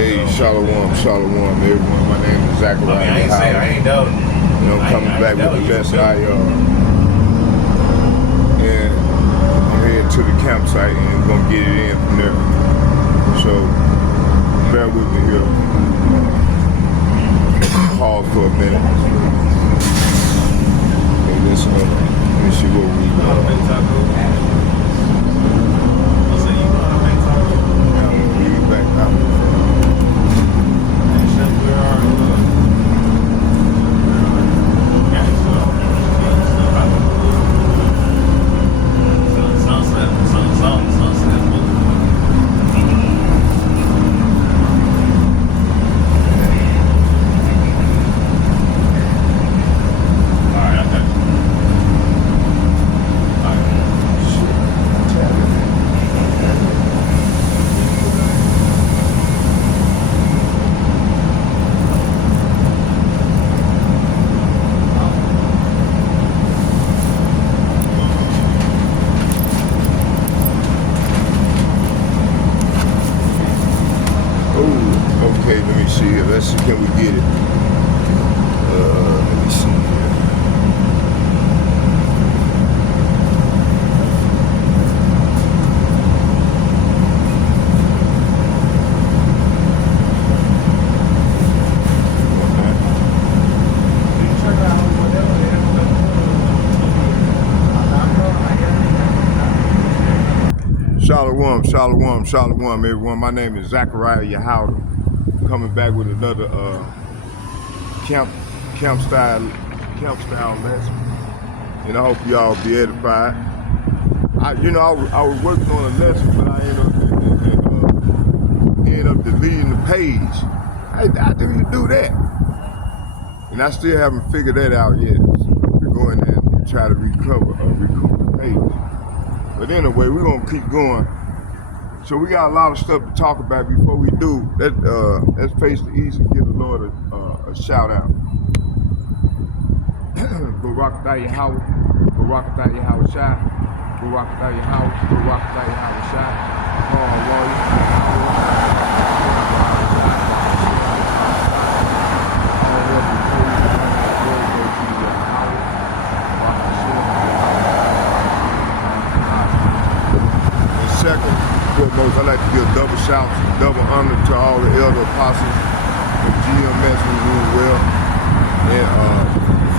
Hey, shalom, everyone. My name is Zachariah. I ain't doubting. You know, coming back with the best and I'm heading to the campsite and we're gonna get it in from there. So bear with me here. Pause for a minute. Okay, let me see what we back now. Okay, let me see here. Let's see, can we get it? Let me see here. Shalom, everyone. My name is Zachariah Yahweh. Coming back with another camp style lesson, and I hope y'all be edified. I was working on a lesson, but I ended up deleting the page. How do you do that? And I still haven't figured that out yet. To go in there and try to recoup the page. But anyway, we're gonna keep going. So we got a lot of stuff to talk about. Before we do, let's face the east and give the Lord a shout out. Barakatah Yahweh, Barakatah Yahweh Shai, Barakatah Yahweh, Barakatah Yahweh Shai, Paul Warrior, second, foremost, I'd like to give double shouts, double honor to all the elder apostles and GMS who rule well. And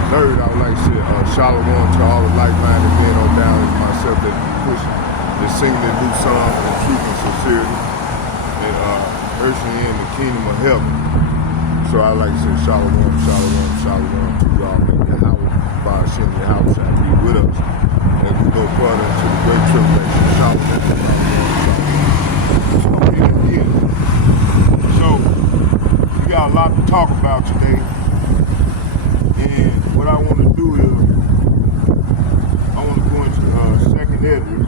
third, I would like to say shalom to all the like-minded men on down as myself that push, that sing their new song in truth and sincerity, and ushering in the kingdom of heaven. So I'd like to say shalom to y'all. May Yahweh, by sending Yahweh shall be with us as we go further into the great tribulation. So we got a lot to talk about today, and what I want to do is I want to go into second Ezra,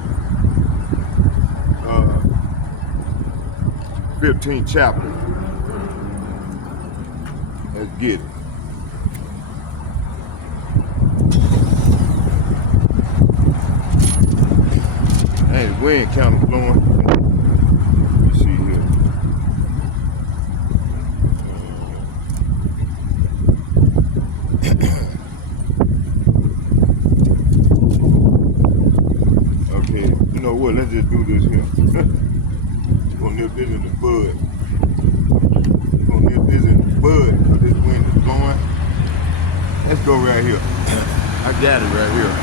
15th chapter. Let's get it. Hey, the wind kind of blowing. Let me see here. Okay, you know what? Let's just do this here. We're gonna nip this in the bud. We're gonna nip this in the bud because this wind is blowing. Let's go right here. I got it right here.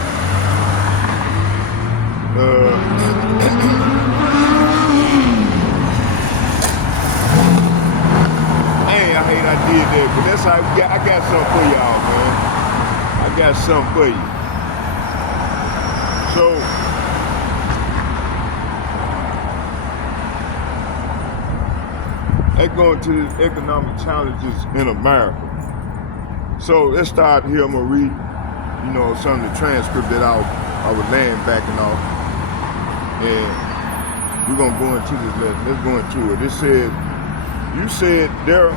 I hate I did that, but that's how I got something for y'all, man. I got something for you. So, let's go into the economic challenges in America. So let's start here. I'm gonna read, some of the transcript that I was laying back and off. And we're gonna go into this lesson. Let's go into it. It says, you said there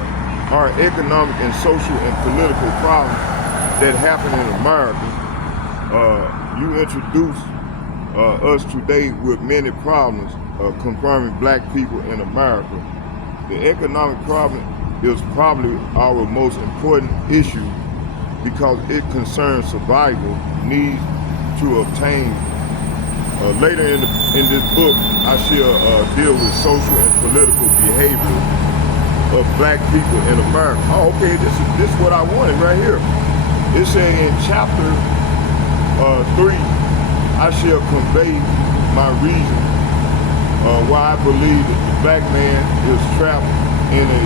are economic and social and political problems that happen in America. You introduced us today with many problems confronting black people in America. The economic problem is probably our most important issue because it concerns survival needs to obtain. Later in this book, I shall deal with social and political behavior of black people in America. Oh, okay, this is what I wanted right here. It said in chapter 3, I shall convey my reason why I believe that the black man is trapped in a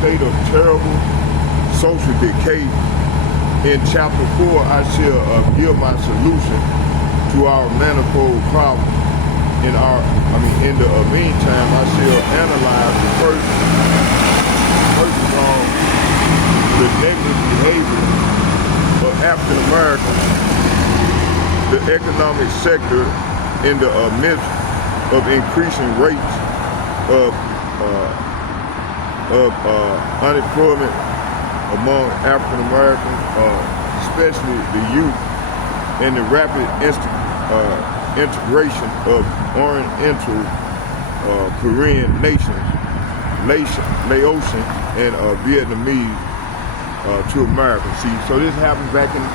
state of terrible social decay. In chapter 4, I shall give my solution to our manifold problems. In the meantime, I shall analyze the first of all, the negative behavior of African Americans, the economic sector in the midst of increasing rates of unemployment among African Americans, especially the youth, and the rapid integration of Oriental Korean nations, Laotian, and Vietnamese to America. See, so this happened back in the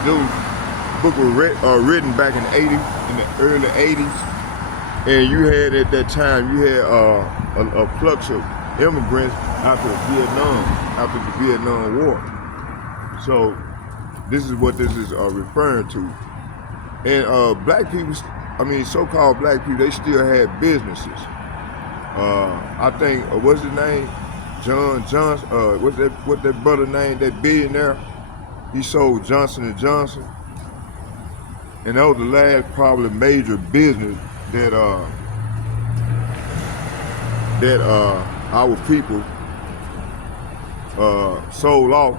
book was written back in the 80s, in the early 80s, and you had at that time you had a flux of immigrants after the Vietnam War. So this is what this is referring to. And black people, so-called black people, they still had businesses. I think what's his name? John Johnson. What's that brother name? That billionaire. He sold Johnson & Johnson, and that was the last probably major business that our people sold off,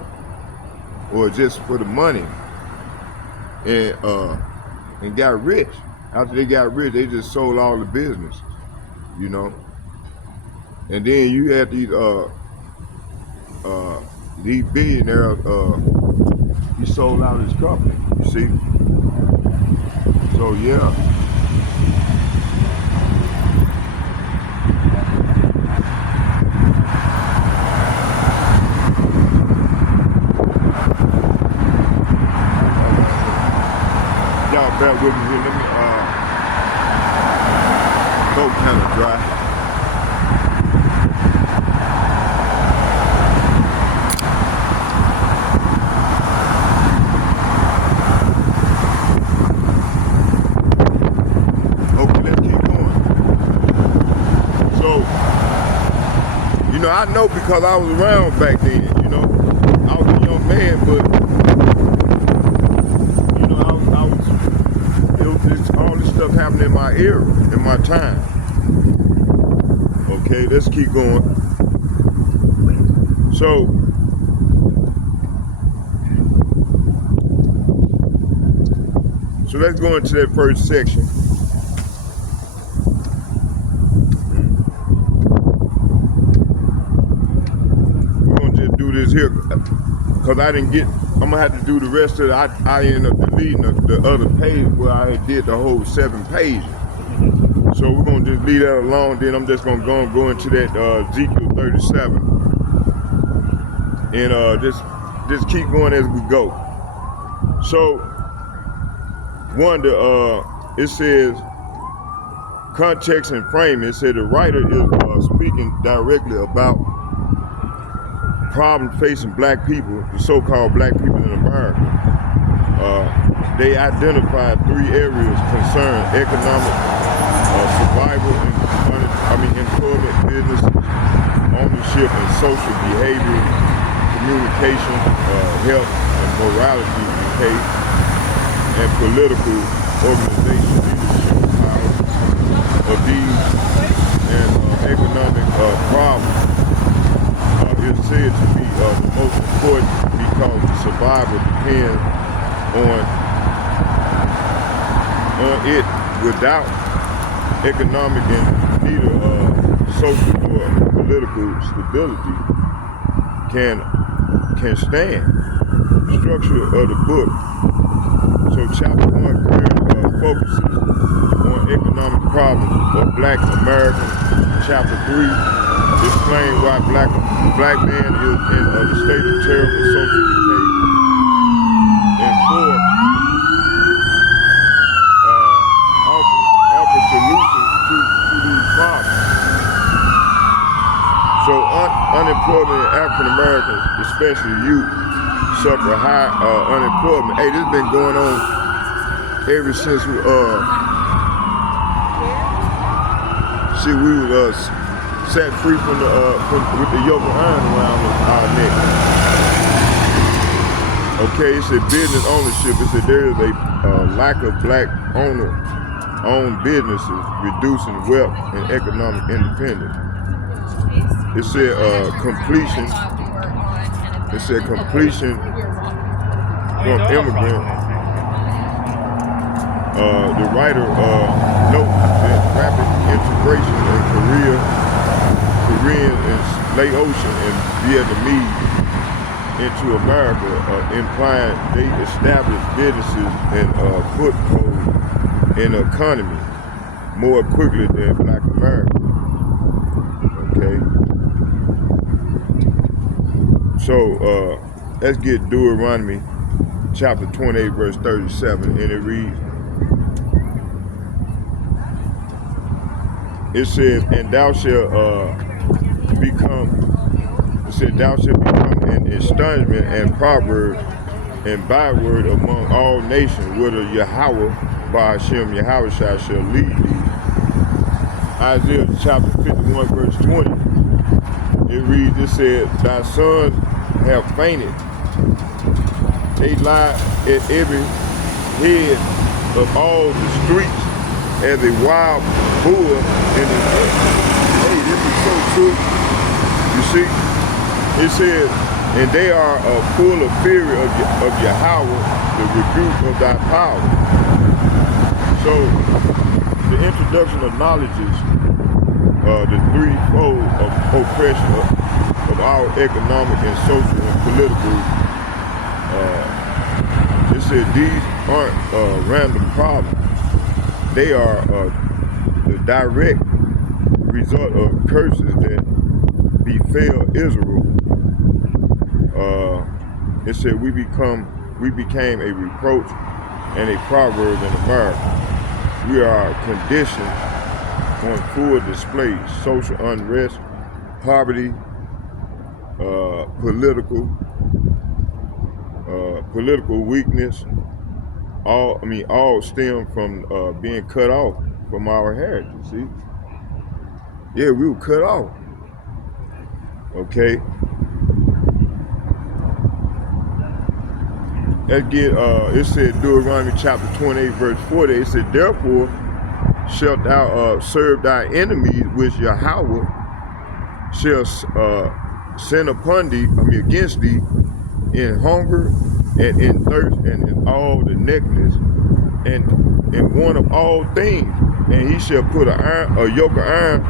or just for the money, and got rich. After they got rich, they just sold all the businesses, you know. And then you had these billionaires. He sold out his company. You see. So yeah. Y'all bear with me here. Let me go kind of dry. Okay, let's keep going. So, I know because I was around back then, I was a young man, but all this stuff happened in my era, in my time. Okay, let's keep going. So, let's go into that first section. We're gonna just do this here because I'm gonna have to do the rest of it. I ended up deleting the other page where I did the whole 7 pages. So we're gonna just leave that alone. Then I'm just gonna go into that Ezekiel 37, and just keep going as we go. So it says context and framing. It said the writer is speaking directly about problems facing black people, the so-called black people in America. They identified 3 areas concerned: economic, survival, employment, business, ownership, and social behavior, communication, health, and morality, decay, and political organization, leadership power of these and economic problems. Is said to be the most important because the survival depends on it. Without economic and neither social or political stability can stand. The structure of the book. So chapter 1 focuses on economic problems of black Americans. Chapter 3 explain why black man is in the state of terrible social decay. And 4, offer solutions to these problems. So unemployment in African Americans, especially youth, suffer high unemployment. Hey, this has been going on ever since we was set free from with the yoke of iron around our neck. Okay, it said business ownership. It said there is a lack of black owner-owned businesses, reducing wealth and economic independence. It said completion. It said completion from immigrant. The writer notes that rapid integration in Korean and Laotian and Vietnamese into America, implying they established businesses and foothold in the economy more quickly than Black Americans. Okay. So let's get Deuteronomy chapter 28, verse 37, and it reads, it says, and thou shalt become an astonishment and proverb and byword among all nations, whither Yahweh by Hashem Yahweh shall lead thee. Isaiah chapter 51, verse 20. It reads, it said, thy sons have fainted. They lie at every head of all the streets as a wild bull in the earth. Hey, this is so true. You see, it says, and they are full of fury of Yahweh, the rebuke of thy power. So, the introduction of knowledge is the threefold of oppression of our economic and social and political. It said these aren't random problems. They are the direct result of curses that befell Israel. It said we became a reproach and a proverb in America. We are conditioned on full display: social unrest, poverty, political weakness. All stem from being cut off from our heritage. See, yeah, we were cut off. Okay. Let's get. It said Deuteronomy chapter 28, verse 40. It said, therefore shalt thou serve thy enemies, which Yahweh shall send upon thee, against thee, in hunger and in thirst and in all the nakedness and in want of all things. And he shall put a yoke of iron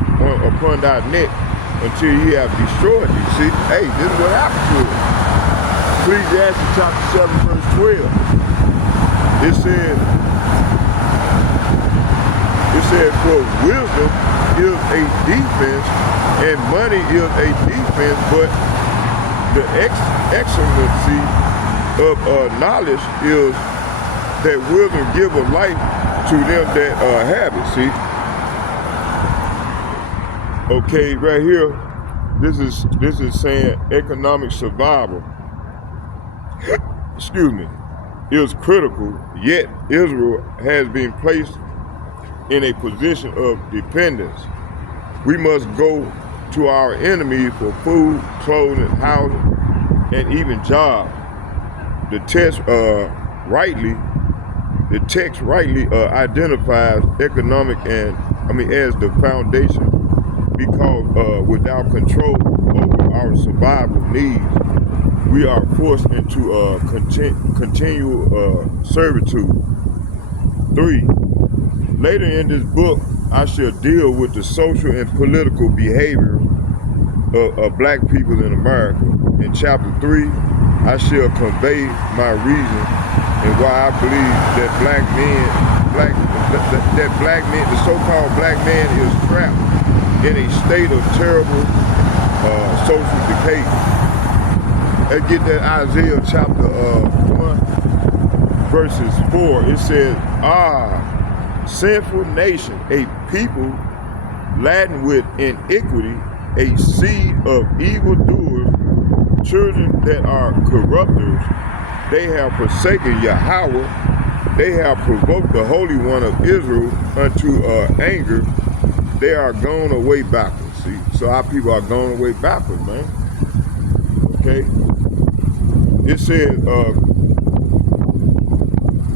upon thy neck until he have destroyed thee. See, hey, this is what happened to him. Ecclesiastes chapter 7, verse 12. It said, for wisdom is a defense and money is a defense, but the excellency of knowledge is that wisdom give a life to them that have it. See, okay, right here, this is saying economic survival. Excuse me, is critical. Yet Israel has been placed in a position of dependence. We must go to our enemies for food, clothing, housing, and even jobs. The text rightly identifies economic as the foundation, because without control over our survival needs, we are forced into continual servitude. 3. Later in this book, I shall deal with the social and political behavior of black people in America. In chapter 3, I shall convey my reason and why I believe that the so-called black man is trapped in a state of terrible social decay. Let's get that Isaiah chapter 1, verses 4. It says, sinful nation, a people laden with iniquity, a seed of evildoers, children that are corrupters. They have forsaken Yahweh. They have provoked the Holy One of Israel unto anger. They are gone away backwards. See, so our people are gone away backwards, man. Okay. It says,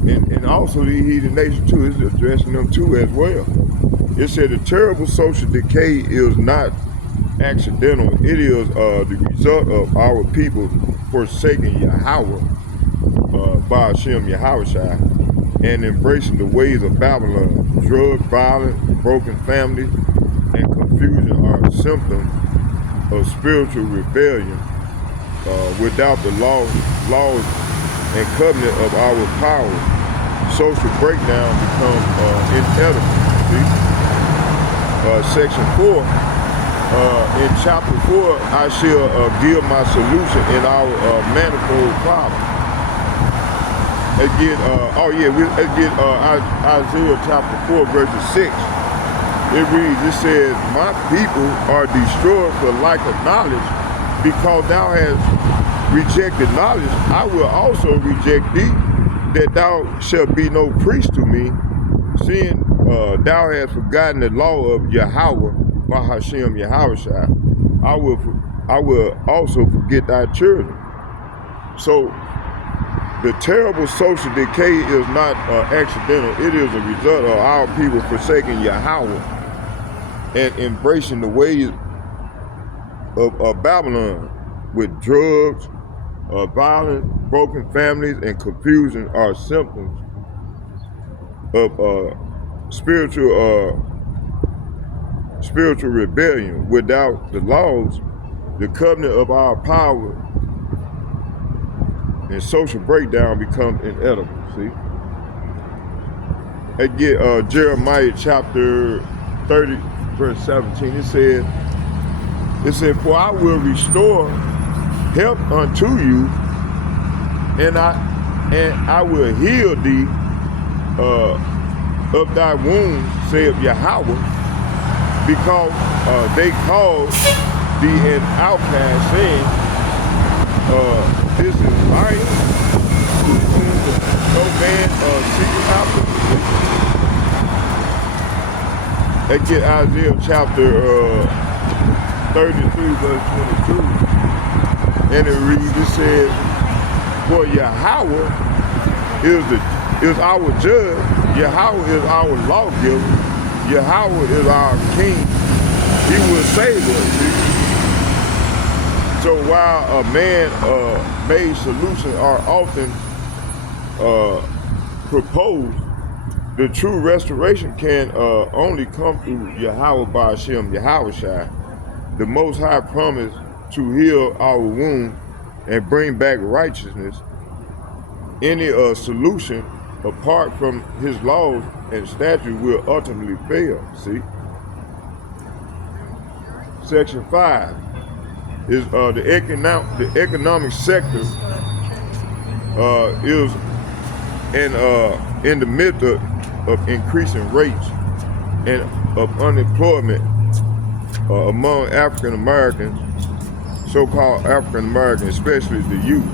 and also the heathen nation too, is addressing them too as well. It said the terrible social decay is not accidental. It is the result of our people forsaking Yahweh, by Hashem Yahushua, and embracing the ways of Babylon. Drug, violence, broken families, and confusion are symptoms of spiritual rebellion. Without the laws and covenant of our power, social breakdown becomes inevitable. See? Section 4, in chapter 4, I shall give my solution in our manifold problem. Again, Isaiah chapter 4, verses 6. It reads, it says, my people are destroyed for lack of knowledge, because thou hast rejected knowledge. I will also reject thee, that thou shalt be no priest to me, seeing thou hast forgotten the law of Yahweh by Hashem Yahushua. I will also forget thy children. So the terrible social decay is not accidental. It is a result of our people forsaking Yahweh and embracing the ways of Babylon, with drugs, violence, broken families, and confusion are symptoms of spiritual rebellion. Without the laws, the covenant of our power, and social breakdown becomes inevitable. See? Again, Jeremiah chapter 30, verse 17. It said, for I will restore health unto you, and I will heal thee of thy wounds, saith Yahweh, because they called thee an outcast, saying, this is iron, no man seeking after. Again, Isaiah chapter 33, verse 22. And it reads, it says, for Yahweh is our judge, Yahweh is our lawgiver, Yahweh is our king. He will save us. See? So while a man-made solutions are often proposed, the true restoration can only come through Yahweh by Hashem Yahushua. The Most High promised to heal our wound and bring back righteousness. Any solution apart from his laws and statutes will ultimately fail. See? Section 5 is the economic sector is in the midst of increasing rates and of unemployment among African Americans, so-called African Americans, especially the youth.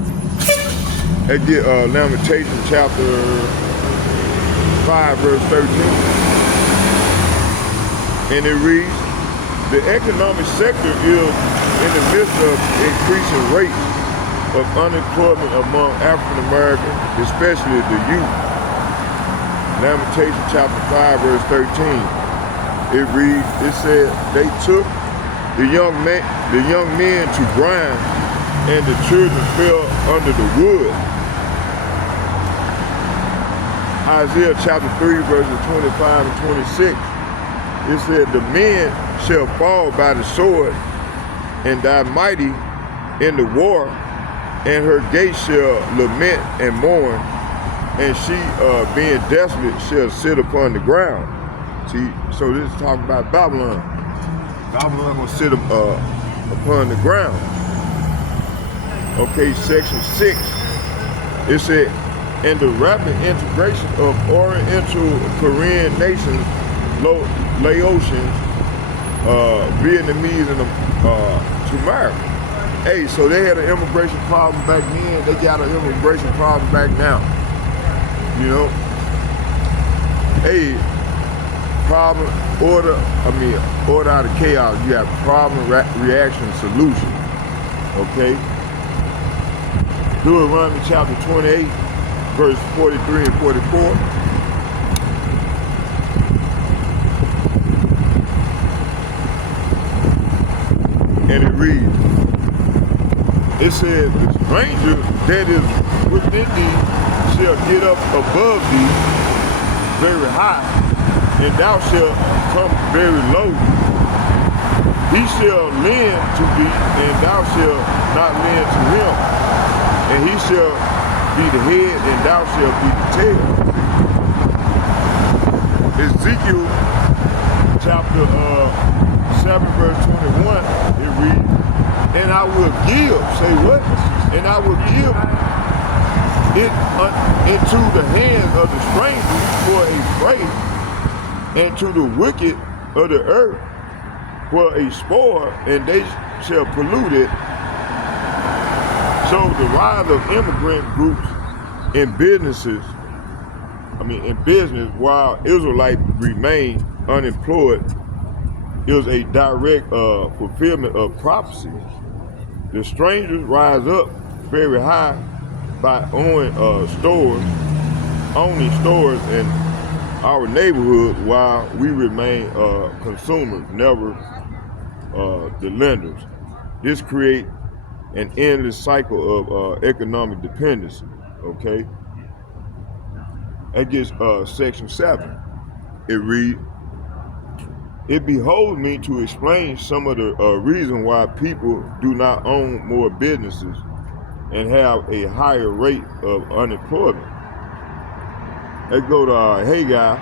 They get Lamentation chapter 5, verse 13. And it reads, the economic sector is in the midst of increasing rates of unemployment among African Americans, especially the youth. Lamentation chapter 5, verse 13. It reads, it said, they took the young men to grind, and the children fell under the wood. Isaiah chapter 3, verses 25 and 26. It said, the men shall fall by the sword, and die mighty in the war, and her gates shall lament and mourn, and she, being desolate, shall sit upon the ground. See, so this is talking about Babylon. Babylon gonna sit upon the ground. Okay, section 6, it said, and the rapid integration of Oriental Korean nations, Laotians, Vietnamese, and to America. Hey, so they had an immigration problem back then. They got an immigration problem back now. You know, hey, order out of chaos. You have problem, reaction, solution. Okay. Deuteronomy chapter 28, verse 43 and 44. And it reads, it says, the stranger that is within thee shall get up above thee very high, and thou shalt come very low. He shall lend to thee, and thou shalt not lend to him. And he shall be the head, and thou shalt be the tail. Ezekiel chapter 7, verse 21, it reads, and I will give, say what? And I will give it into the hands of the strangers for a prey, and to the wicked of the earth for a spoil, and they shall pollute it. So the rise of immigrant groups in business while Israelites remain unemployed is a direct fulfillment of prophecy. The strangers rise up very high by owning stores in our neighborhood while we remain consumers, never the lenders. This creates an endless cycle of economic dependency, okay? That gets section 7. It reads, it behoves me to explain some of the reason why people do not own more businesses and have a higher rate of unemployment. Let's go to Haggai,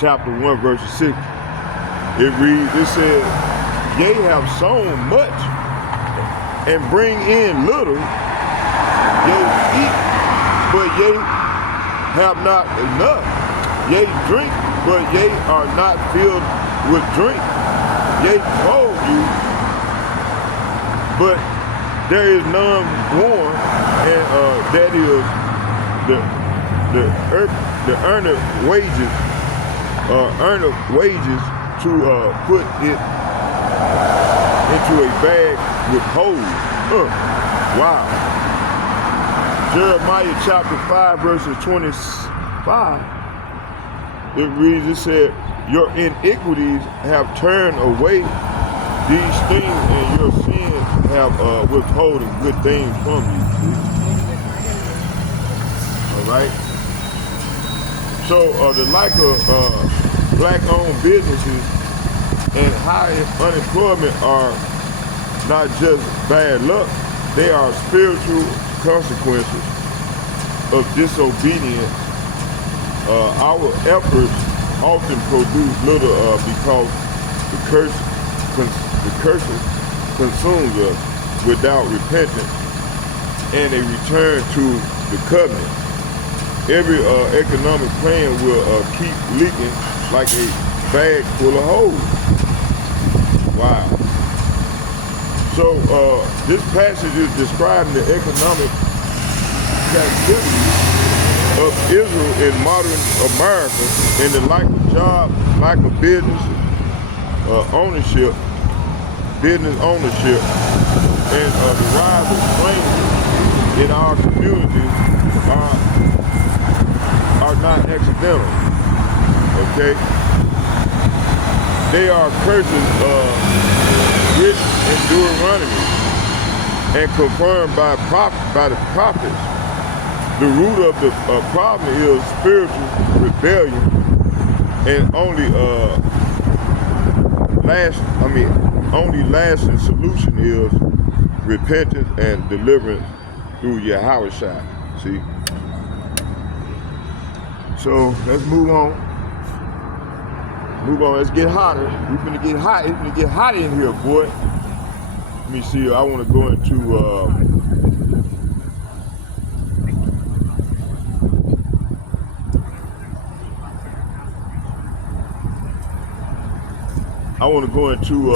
chapter 1, verse 6. It reads, it says, ye have sown much and bring in little, ye eat, but ye have not enough. Ye drink, but ye are not filled with drink. Ye clothe you, but there is none warm, and that is the earner wages to put it into a bag with holes. Wow. Jeremiah chapter 5, verses 25. It reads, it said, your iniquities have turned away these things, and your sins have withholding good things from you. All right. So the lack of black-owned businesses and high unemployment are not just bad luck; they are spiritual consequences of disobedience. Our efforts often produce little because the curse consumes us without repentance and a return to the covenant. Every economic plan will keep leaking like a bag full of holes. Wow. So this passage is describing the economic captivity of Israel in modern America, and the lack of job, lack of business ownership, and the rise of strangers in our communities are not accidental. Okay, they are curses written in Deuteronomy and confirmed by the prophets. The root of the problem is spiritual rebellion, and only lasting solution is repentance and deliverance through Yahweh Shai. See? So let's move on. Let's get hotter. We're gonna get hot. It's gonna get hot in here, boy. me see. I want to go into. I want to go into.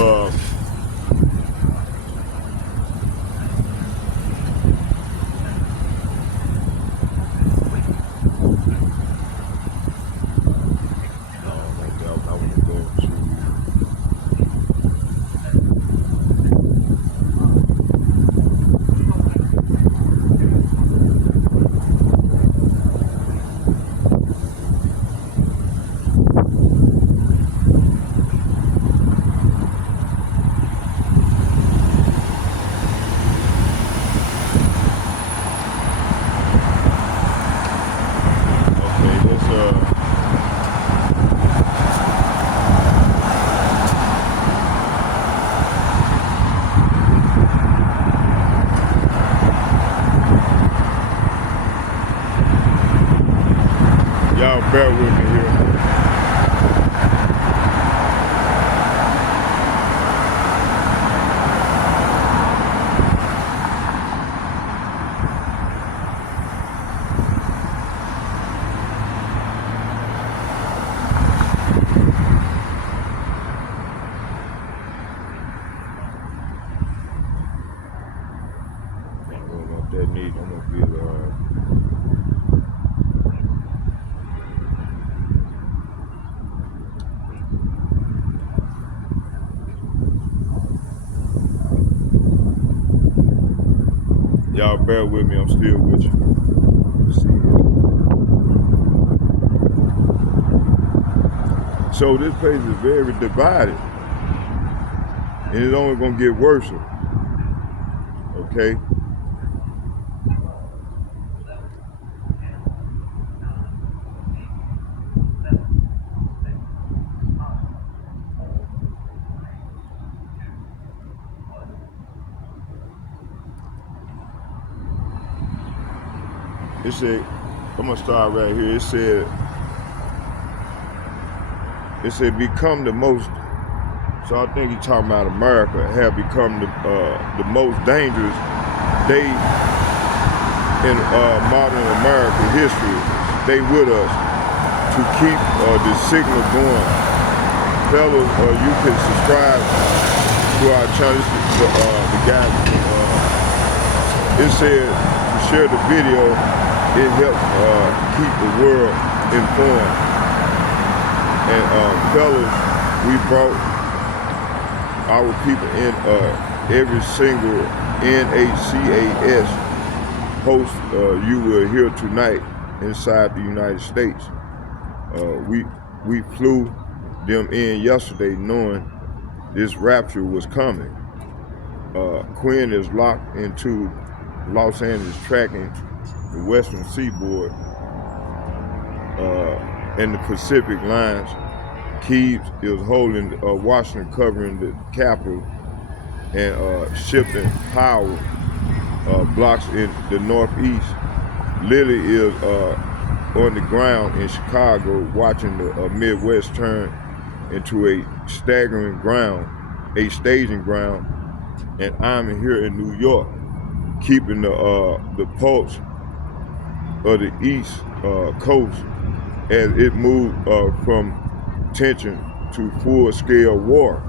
Y'all bear with me here. That neat. I'm gonna get y'all bear with me, I'm still with you. Let's see. So this place is very divided. And it's only gonna get worse. Okay? It said, I'm gonna start right here. It said become the most, so I think he's talking about America, have become the most dangerous day in modern American history. Stay with us to keep the signal going. Fellas, you can subscribe to our channel. This is the guy, it said to share the video. It helps keep the world informed. And fellas, we brought our people in every single NHCAS host you will hear tonight inside the United States. We flew them in yesterday knowing this rapture was coming. Quinn is locked into Los Angeles tracking the Western Seaboard and the Pacific lines. Keys is holding Washington, covering the capital, and shifting power blocks in the Northeast. Lily is on the ground in Chicago, watching the Midwest turn into a staging ground, and I'm here in New York, keeping the pulse of the East Coast as it moved from tension to full-scale war.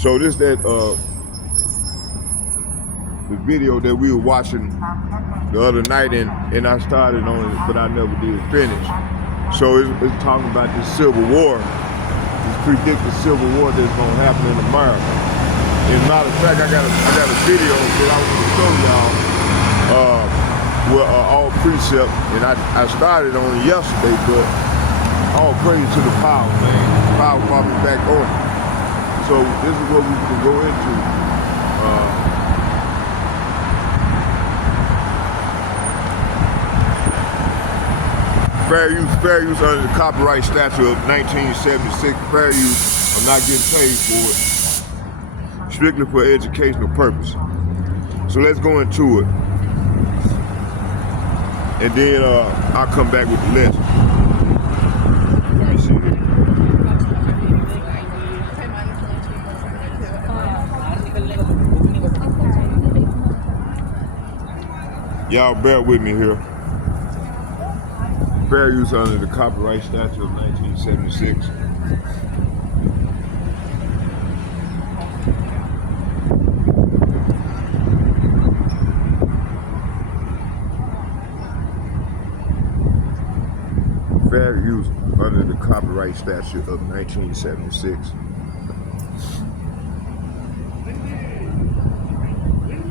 So this the video that we were watching the other night, and I started on it, but I never did finish. So it's talking about the Civil War, this predicted Civil War that's gonna happen in America. As a matter of fact, I got a video that I want to show y'all with all precept, and I started on it yesterday, but all praise to the power, man. The power brought me back on. So this is what we can go into. Fair use under the copyright statute of 1976. Fair use, I'm not getting paid for it. Strictly for educational purpose. So let's go into it. And then I'll come back with the lesson. Let me see here. Y'all bear with me here. Fair use under the copyright statute of 1976. Fair use under the copyright statute of 1976.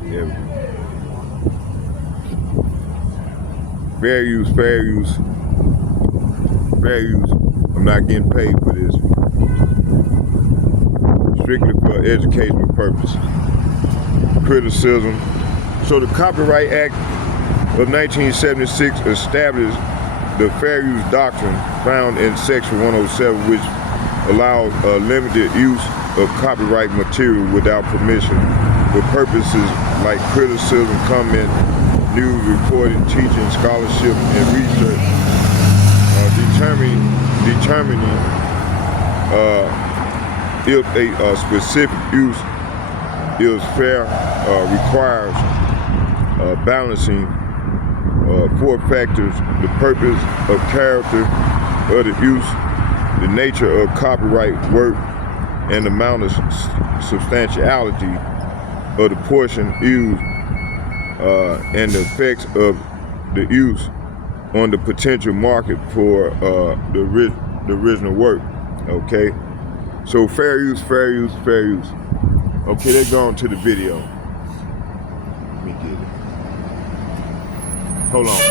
There we go. Fair use, fair use, fair use. I'm not getting paid for this. Strictly for educational purposes. Criticism. So the Copyright Act of 1976 established the fair use doctrine found in Section 107, which allows limited use of copyright material without permission for purposes like criticism, comment, news reporting, teaching, scholarship, and research. Determining if a specific use is fair requires balancing four factors: the purpose of character of the use, the nature of copyright work, and the amount of substantiality of the portion used, and the effects of the use on the potential market for the original work. Okay, so fair use, fair use, fair use. Okay, let's go on to the video. Let me get it. Hold on.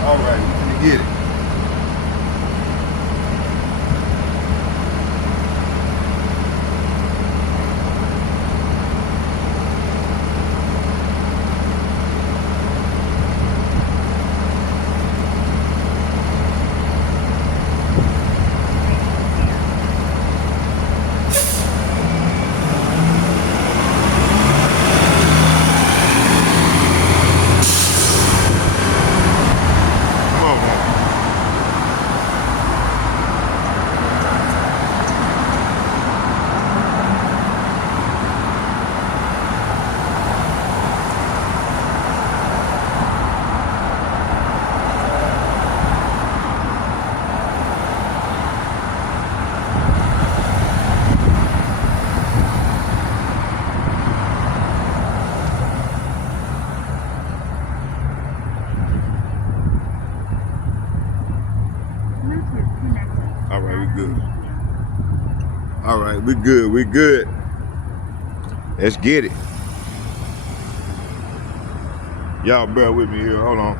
All right, let me get it. All right, we good. All right, we good, we good. Let's get it. Y'all bear with me here, hold on.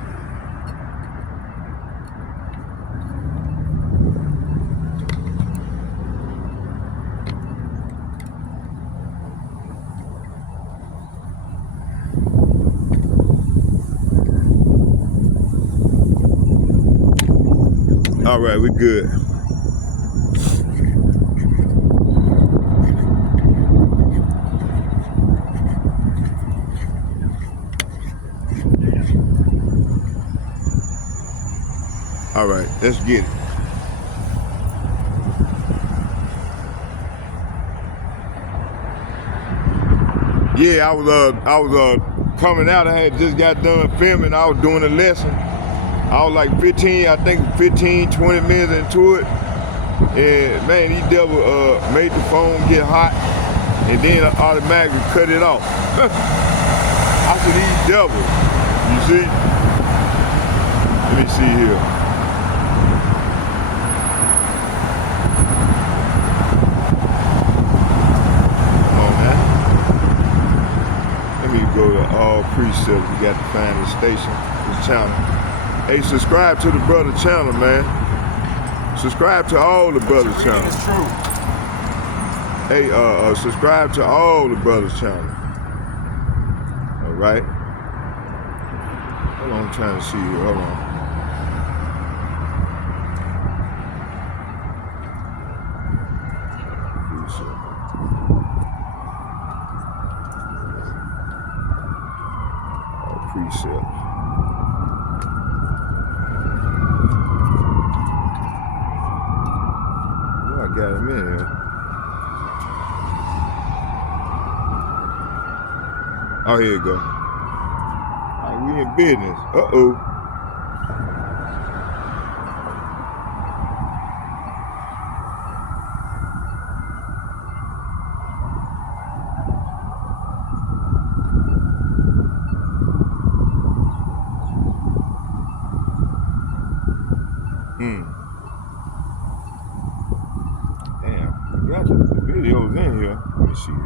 All right, we good. All right, let's get it. Yeah, I was coming out. I had just got done filming. I was doing a lesson. I was like 15, 20 minutes into it. And man, he devil made the phone get hot and then automatically cut it off. I said, these devils, you see? Let me see here. Come on, man. Let me go to all precepts. We got to find the station, this channel. Hey, subscribe to the brother channel, man. Subscribe to all the brothers' channels. Hey, subscribe to all the brothers' channels. All right. Hold on, I'm trying to see you. Hold on. Precepts. Oh, here you go. Right, we in business. Uh-oh. Damn, we got the videos in here. Let me see it.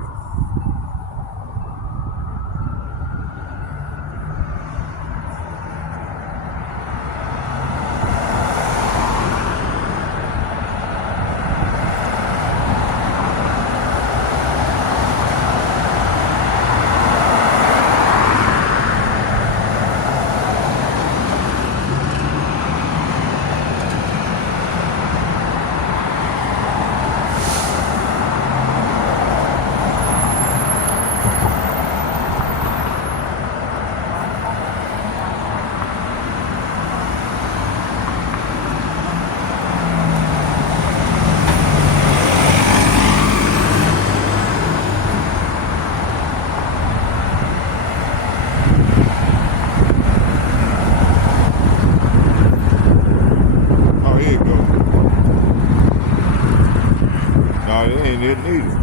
No, it ain't it neither.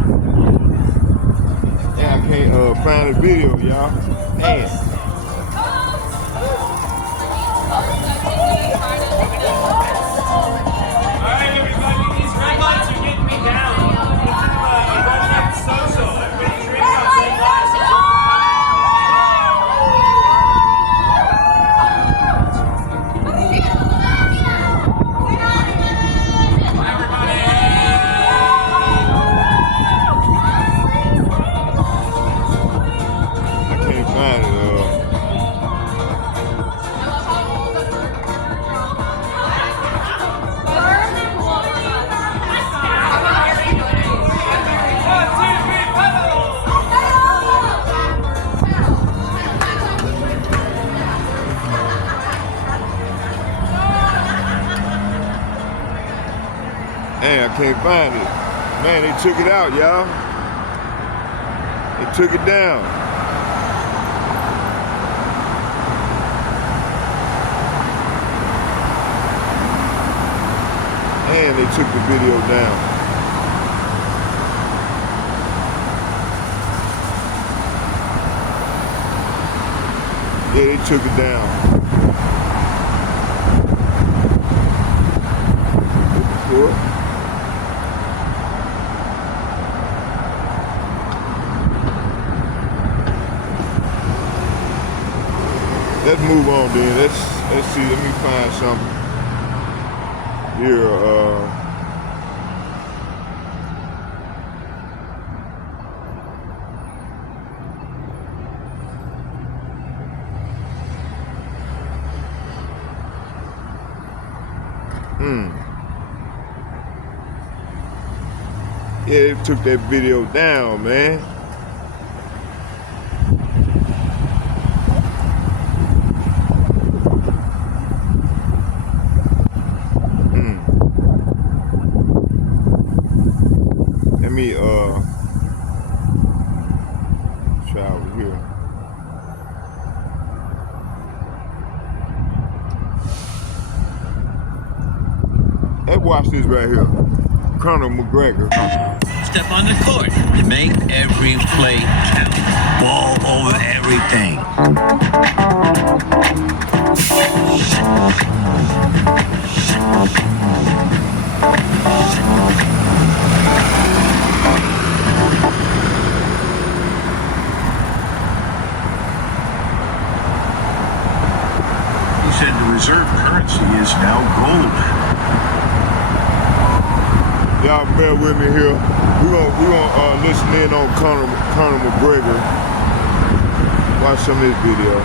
Yeah, I can't find the video, y'all. Damn. Alright, everybody, these red lights are getting me down. Social. Everybody's reading about red lights. Hey, I can't find it. Man, they took it out, y'all. They took it down. And they took the video down. Yeah, they took it down. What? Let's move on then. Let's see. Let me find something here. Yeah, they took that video down, man. Let me try over here. Hey, watch this right here. Conor McGregor. Step on the court to make every play count. Ball over everything. He said the reserve currency is now gold. Y'all bear with me here. We gonna listen in on Conor McGregor. Watch some of his video.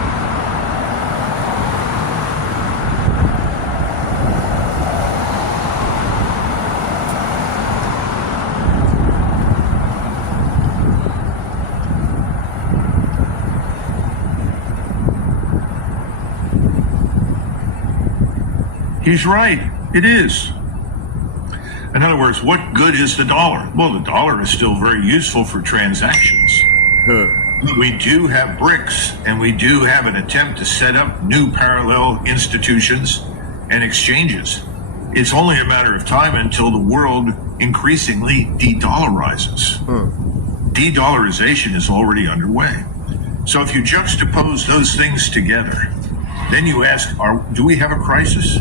He's right. It is. In other words, what good is the dollar? Well, the dollar is still very useful for transactions. Huh. We do have BRICS, and we do have an attempt to set up new parallel institutions and exchanges. It's only a matter of time until the world increasingly de-dollarizes. De-dollarization is already underway. So if you juxtapose those things together, then you ask, do we have a crisis?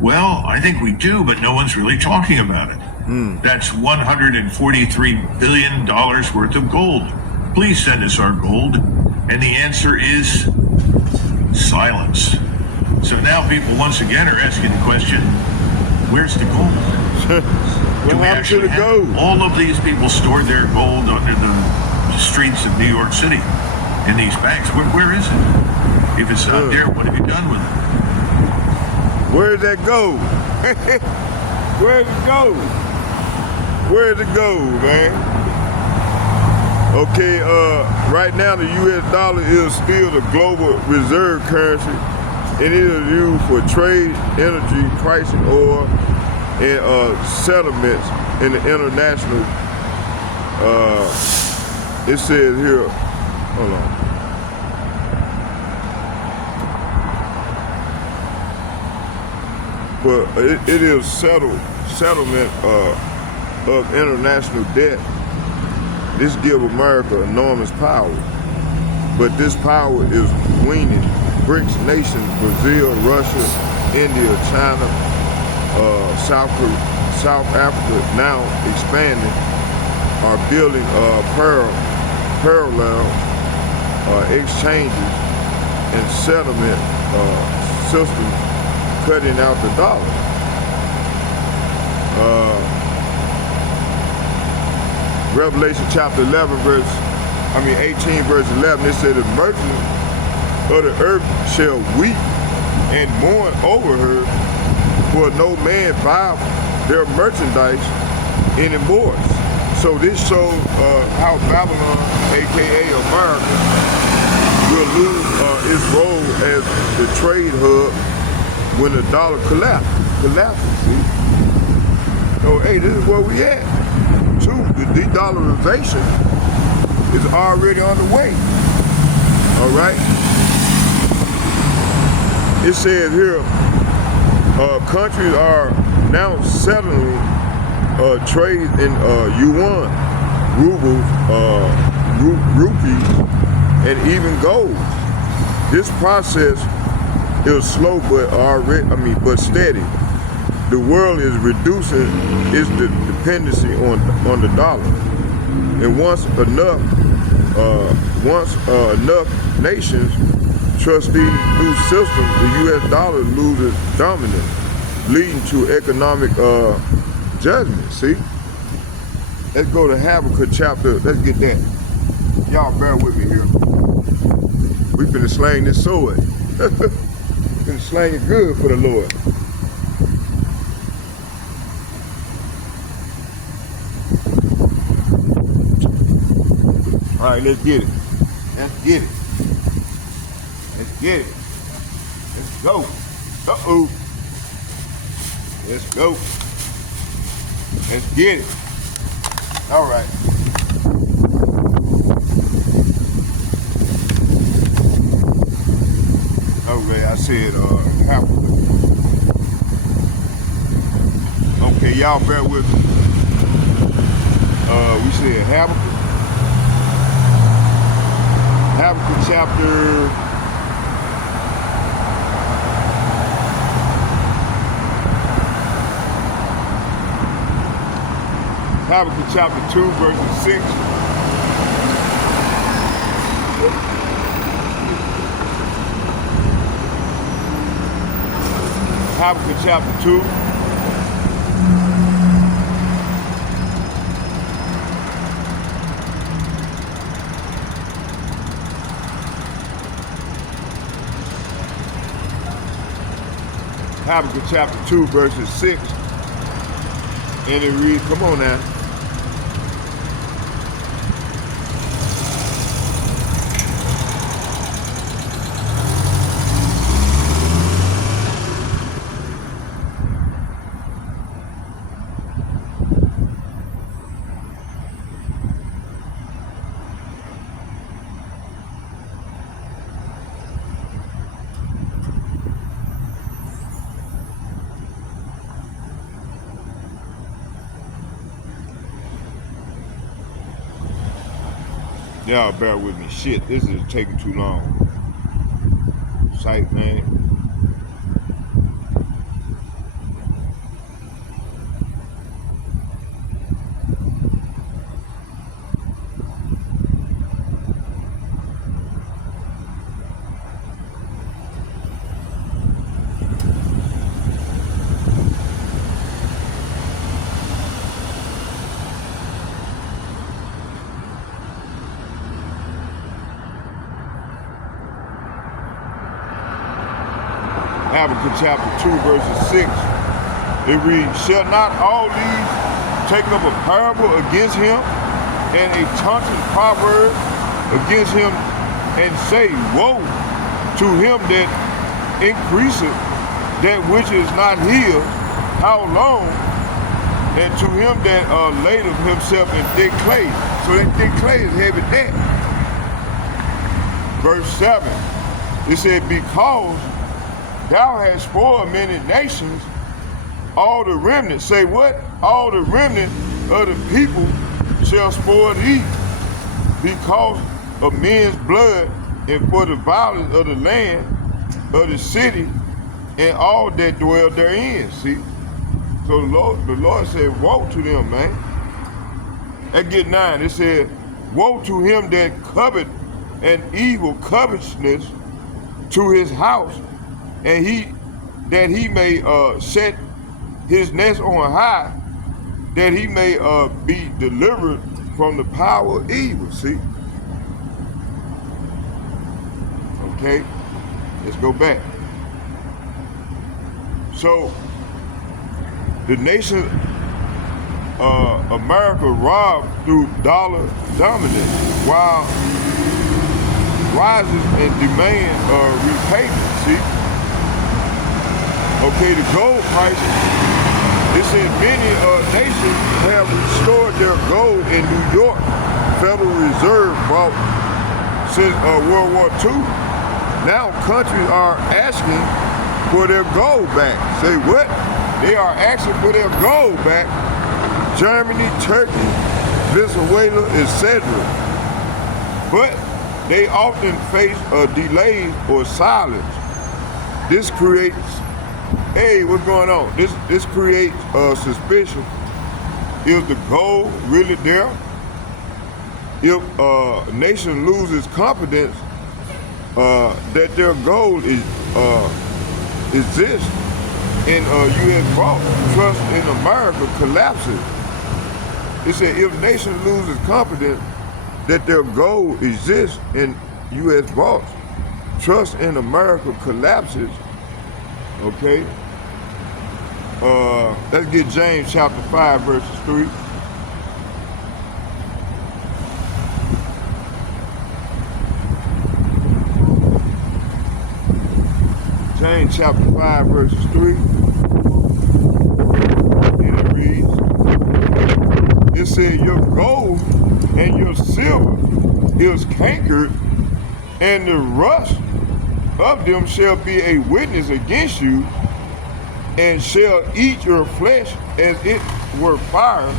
Well, I think we do, but no one's really talking about it. That's $143 billion worth of gold. Please send us our gold. And the answer is silence. So now people once again are asking the question, where's the gold? Do we actually have gold? All of these people stored their gold under the streets of New York City in these banks. Where is it? If it's not there, what have you done with it? Where's that gold? Where's the gold? Where's the gold, man? Okay, right now the U.S. dollar is still the global reserve currency, and it is used for trade, energy, pricing, oil, and settlements in the international. It says here, hold on. But it is settlement of international debt. This gives America enormous power, but this power is waning. BRICS nations, Brazil, Russia, India, China, South Africa, now expanding, are building parallel exchanges and settlement systems, cutting out the dollar. Revelation chapter 18 verse 11, it said the merchants of the earth shall weep and mourn over her, for no man buy their merchandise anymore. So this shows how Babylon, aka America, will lose its role as the trade hub when the dollar collapses. See? So hey, this is where we at. Two, the de-dollarization is already on the way. All right. It says here, countries are now settling trade in yuan, rubles, rupees, and even gold. This process is slow but steady. The world is reducing its dependency on the dollar, and once enough nations trust these new systems, the U.S. dollar loses dominance, leading to economic judgment. See, let's go to Habakkuk chapter. Let's get that. Y'all bear with me here. We finna slang this sword. Finna slang it good for the Lord. All right, let's get it. Let's get it. Let's get it. Let's go. Uh-oh. Let's go. Let's get it. All right. Okay, I said Habakkuk. Okay, y'all bear with me. We said Habakkuk. Habakkuk chapter 2, verses 6. Habakkuk chapter 2. Habakkuk chapter 2, verses 6. And it reads, come on now. Y'all bear with me. Shit, this is taking too long. Sight, man. Habakkuk chapter 2, verses 6. It reads, shall not all these take up a parable against him, and a taunting proverb against him, and say, woe to him that increaseth that which is not his, how long? And to him that ladeth himself in thick clay. So that thick clay is heavy debt. Verse 7, it said, because thou hast spoiled many nations, all the remnant, say what? All the remnant of the people shall spoil thee, because of men's blood, and for the violence of the land, of the city, and all that dwell therein. See? So the Lord said, woe to them, man. At get 9, it said, woe to him that covet an evil covetousness to his house, and that he may set his nest on high, that he may be delivered from the power of evil. See? Okay, let's go back. So the nation America robbed through dollar dominance, while rises and demand repayment. See? Okay, the gold prices, it said many nations have restored their gold in New York. Federal Reserve bought since World War II. Now countries are asking for their gold back. Say what? They are asking for their gold back. Germany, Turkey, Venezuela, etc. But they often face delays or silence. This creates, hey, what's going on? This creates suspicion. Is the gold really there? If a nation loses confidence that their gold exists in U.S. vault, trust in America collapses. It said if nation loses confidence that their gold exists in U.S. vaults, trust in America collapses. Okay. Let's get James chapter 5, verses 3. James chapter 5, verses 3. And it reads, it said, your gold and your silver is cankered, and the rust of them shall be a witness against you, and shall eat your flesh as it were fire,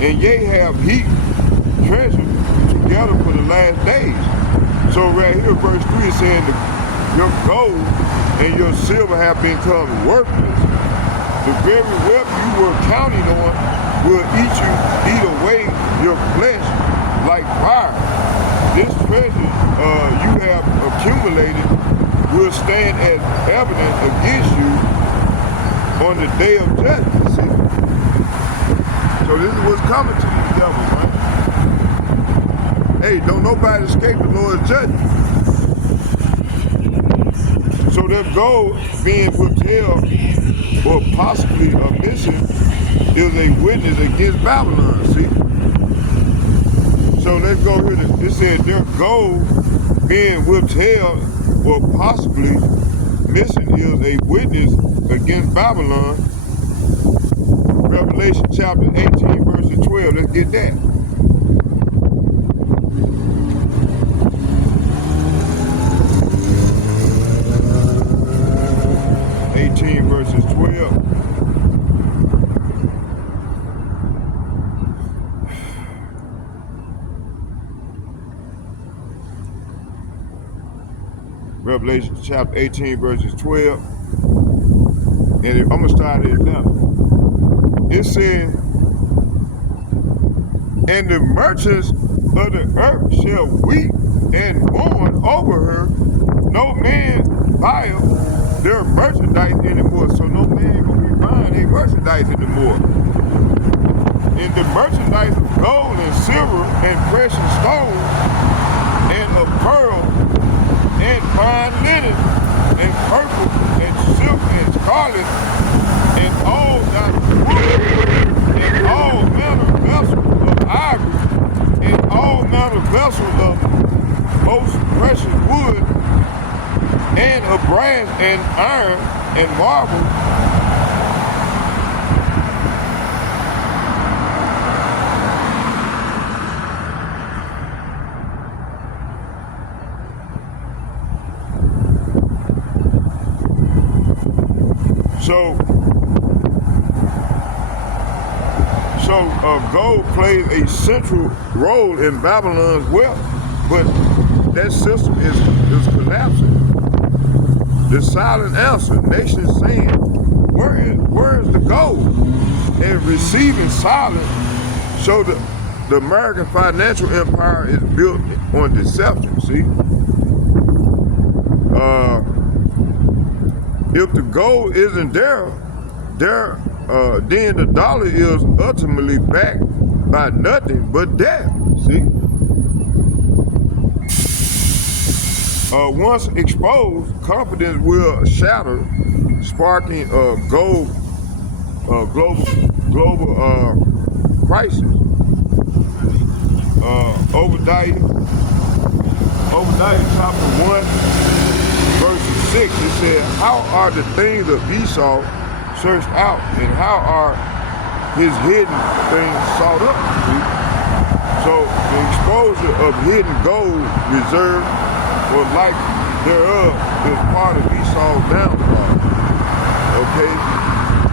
and ye have heaped treasure together for the last days. So right here, verse 3 is saying your gold and your silver have become worthless. The very wealth you were counting on will eat away your flesh like fire. This treasure you have accumulated will stand as evidence against you on the day of judgment. See? So this is what's coming to these devils, man. Hey, don't nobody escape the Lord's judgment. So their gold being withheld or possibly omission is a witness against Babylon. See? So let's go here. It said their gold being withheld or possibly missing is a witness against Babylon. Revelation chapter 18, verse 12. Let's get that. Verses 12. Revelation chapter 18, verses 12. And I'm going to start at 11. It says, and the merchants of the earth shall weep and mourn over her. No man buyeth their merchandise anymore. So no man gonna be buying their merchandise anymore. And the merchandise of gold and silver and precious stones and of pearl and fine linen and purple and silk and scarlet and all that wood and all manner of vessels of ivory and all manner of vessels of most precious wood and of brass and iron and marble gold plays a central role in Babylon's wealth, but that system is collapsing. The silent answer, nations saying, where is the gold? And receiving silence, so the American financial empire is built on deception, see? If the gold isn't there, then the dollar is ultimately backed by nothing but debt, see? Once exposed, confidence will shatter, sparking global crisis. Obadiah chapter 1, verse 6, it said, how are the things of Esau searched out, and how are his hidden things sought up? See? So the exposure of hidden gold reserve or like thereof is part of Esau's downfall. Okay?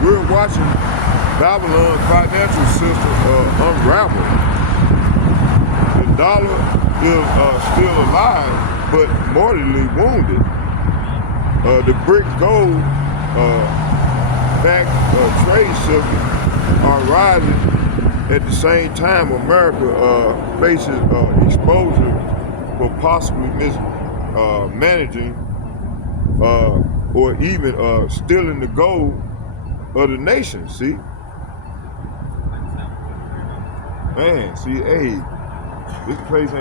We're watching Babylon's financial system unravel. The dollar is still alive, but mortally wounded. The brick gold back trade system are rising at the same time America faces exposure for possibly mismanaging or even stealing the gold of the nation, see? Man, see, hey, this place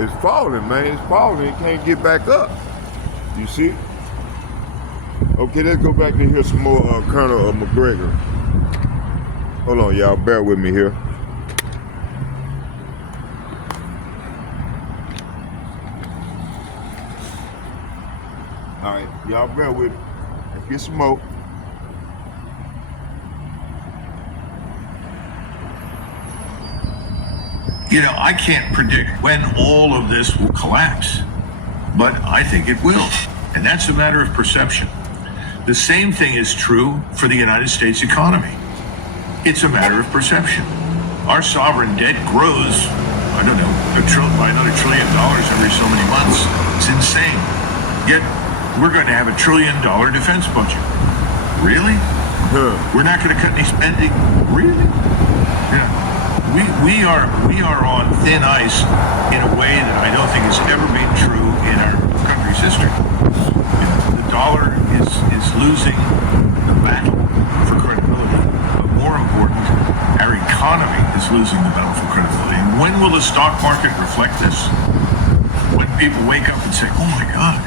it's falling, man. It's falling, it can't get back up. You see? Okay, let's go back to hear some more Colonel McGregor. Hold on, y'all. Bear with me here. All right, y'all bear with me. Let's get some more. You know, I can't predict when all of this will collapse, but I think it will. And that's a matter of perception. The same thing is true for the United States economy. It's a matter of perception. Our sovereign debt grows, I don't know, by another $1 trillion every so many months. It's insane. Yet we're going to have $1 trillion defense budget. Really? We're not going to cut any spending? Really? Yeah. We are on thin ice in a way that I don't think has ever been true in our country's history. The dollar is losing the battle for credibility, but more important, our economy is losing the battle for credibility. And when will the stock market reflect this? When people wake up and say, "Oh my God,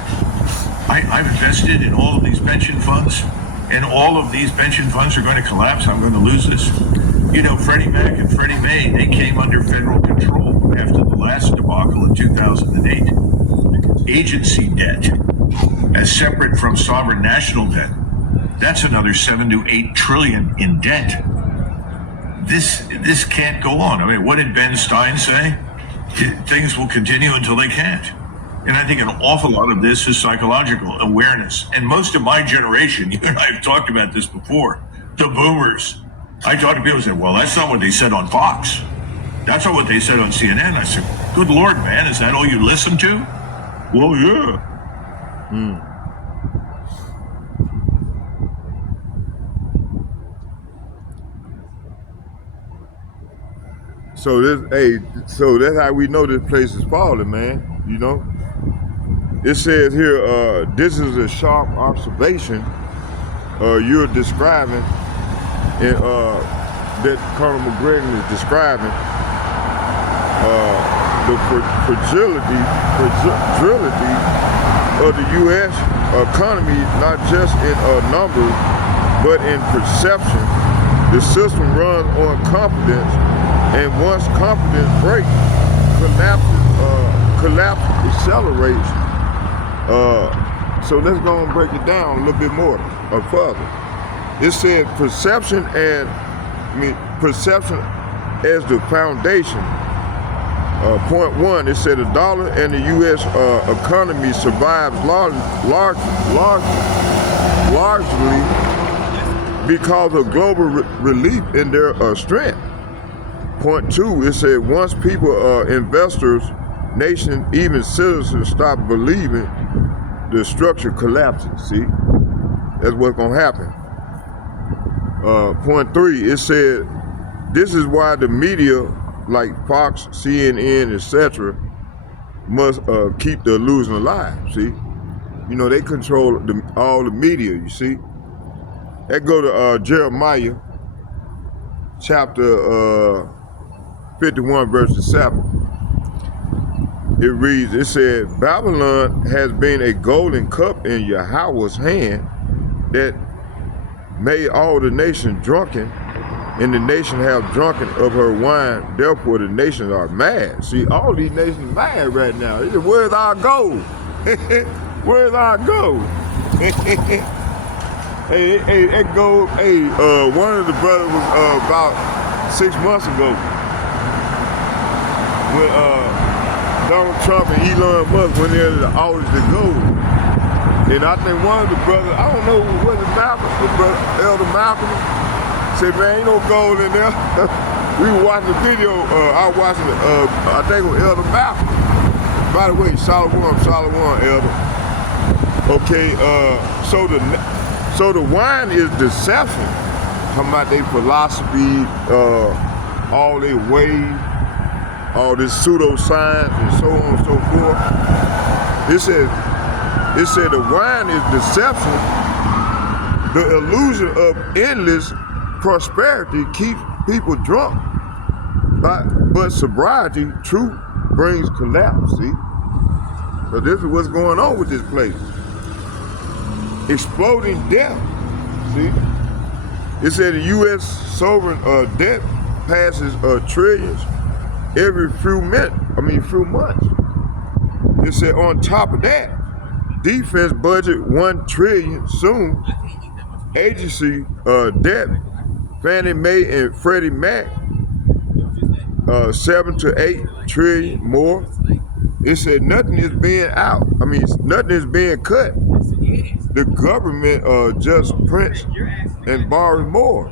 I've invested in all of these pension funds, and all of these pension funds are going to collapse. I'm going to lose this." You know, Freddie Mac and Freddie Mae, they came under federal control after the last debacle in 2008. Agency debt, as separate from sovereign national debt, that's another 7 to 8 trillion in debt. This can't go on. I mean, what did Ben Stein say? Things will continue until they can't. And I think an awful lot of this is psychological awareness. And most of my generation, you and I have talked about this before, the boomers. I talk to people who say, well, that's not what they said on Fox. That's not what they said on CNN. I said, good Lord, man, is that all you listen to? Well, yeah. So that's how we know this place is falling, man. You know, it says here, this is a sharp observation you're describing, and that Colonel McGregor is describing the fragility of the U.S. economy, not just in numbers, but in perception. The system runs on confidence, and once confidence breaks, collapse accelerates. So let's go and break it down a little bit more or further. It said perception as the foundation. Point one, it said the dollar and the U.S. Economy survives largely because of global relief in their strength. Point two, it said once people, investors, nations, even citizens stop believing, the structure collapses. See, that's what's gonna happen. Point three, it said this is why the media like Fox, CNN, etc. must keep the illusion alive. See, you know they control all the media. You see, that go to Jeremiah chapter 51 verse 7. It reads, it said, Babylon has been a golden cup in Yahweh's hand that made all the nations drunken, and the nation have drunken of her wine. Therefore the nations are mad. See, all these nations mad right now. They say, where's our gold? Where's our gold? Hey, that gold, one of the brothers was about 6 months ago when Donald Trump and Elon Musk went there to the audit the gold. And I think one of the brothers, I don't know, was it Malcolm, Elder Malcolm, said, man, ain't no gold in there. We were watching the video, I was watching it, I think it was Elder Malcolm. By the way, Solid one, Elder. Okay, so the wine is deception. Talking about their philosophy, all their ways, all this pseudoscience and so on and so forth. It said the wine is deception. The illusion of endless prosperity keeps people drunk. But sobriety, truth, brings collapse, see? So this is what's going on with this place. Exploding debt, see? It said the U.S. sovereign debt passes trillions every few months. It said on top of that, defense budget $1 trillion soon. Agency debt, Fannie Mae and Freddie Mac, 7 to 8 trillion more. It said nothing is being nothing is being cut. The government just prints and borrows more.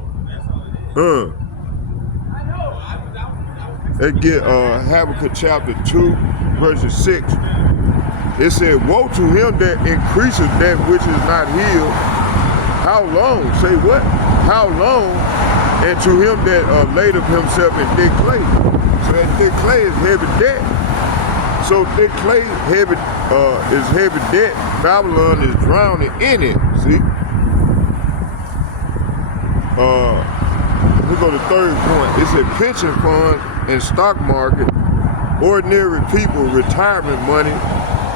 Let's get Habakkuk chapter 2, verses 6. It said, woe to him that increases that which is not healed. How long? Say what? How long? And to him that laid up himself in thick clay. So that thick clay is heavy debt. So thick clay is heavy debt. Babylon is drowning in it. See? We go to the third point. It said pension funds and stock market, ordinary people, retirement money,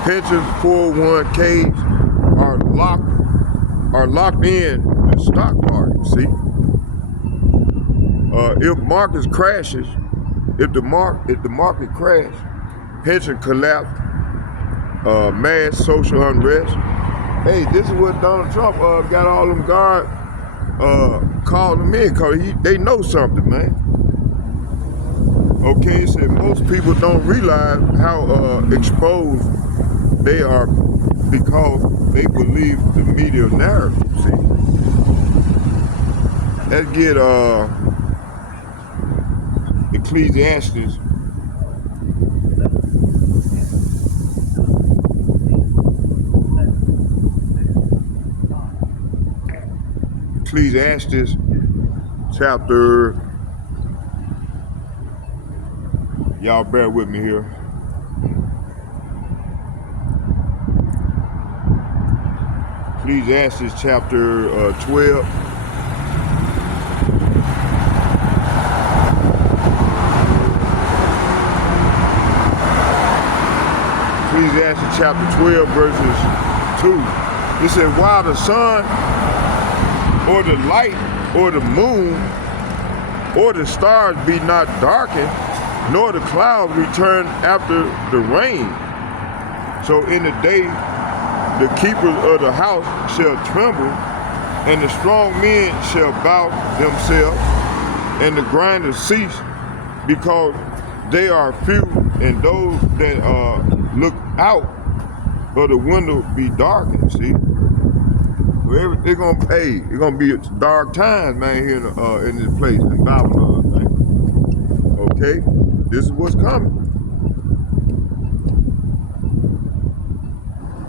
pensions, 401ks are locked in the stock market. See, if markets crashes, if the market crash, pension collapse, mass social unrest. Hey, this is what Donald Trump got all them guards called them in because they know something, man. Okay, so most people don't realize how exposed they are because they believe the media narrative. See, let's get Ecclesiastes Ecclesiastes chapter, y'all bear with me here. Ecclesiastes chapter 12. Ecclesiastes chapter 12 verses 2. It said, while the sun or the light or the moon or the stars be not darkened, nor the clouds return after the rain. So in the day the keepers of the house shall tremble, and the strong men shall bow themselves, and the grinders cease, because they are few, and those that look out of the window be darkened. See, they're gonna pay. It's gonna be dark times, man, here in this place in Babylon, man. Okay, this is what's coming.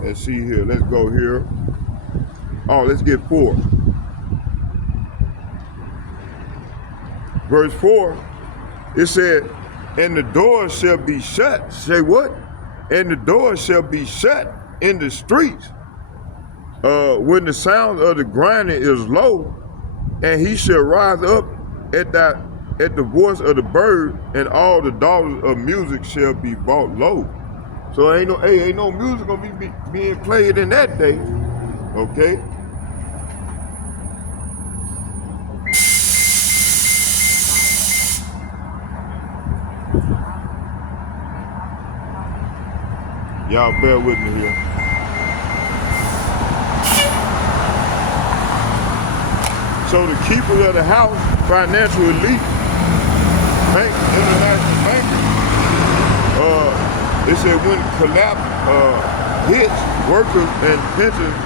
Let's see here. Let's go here. Oh, let's get 4. Verse 4, it said, and the doors shall be shut. Say what? And the doors shall be shut in the streets when the sound of the grinding is low, and he shall rise up at the voice of the bird, and all the daughters of music shall be brought low. So ain't no music gonna be being played in that day. Okay. Y'all bear with me here. So the keeper of the house, financial elite, bank, international bankers, it said when collapse hits, workers and pensions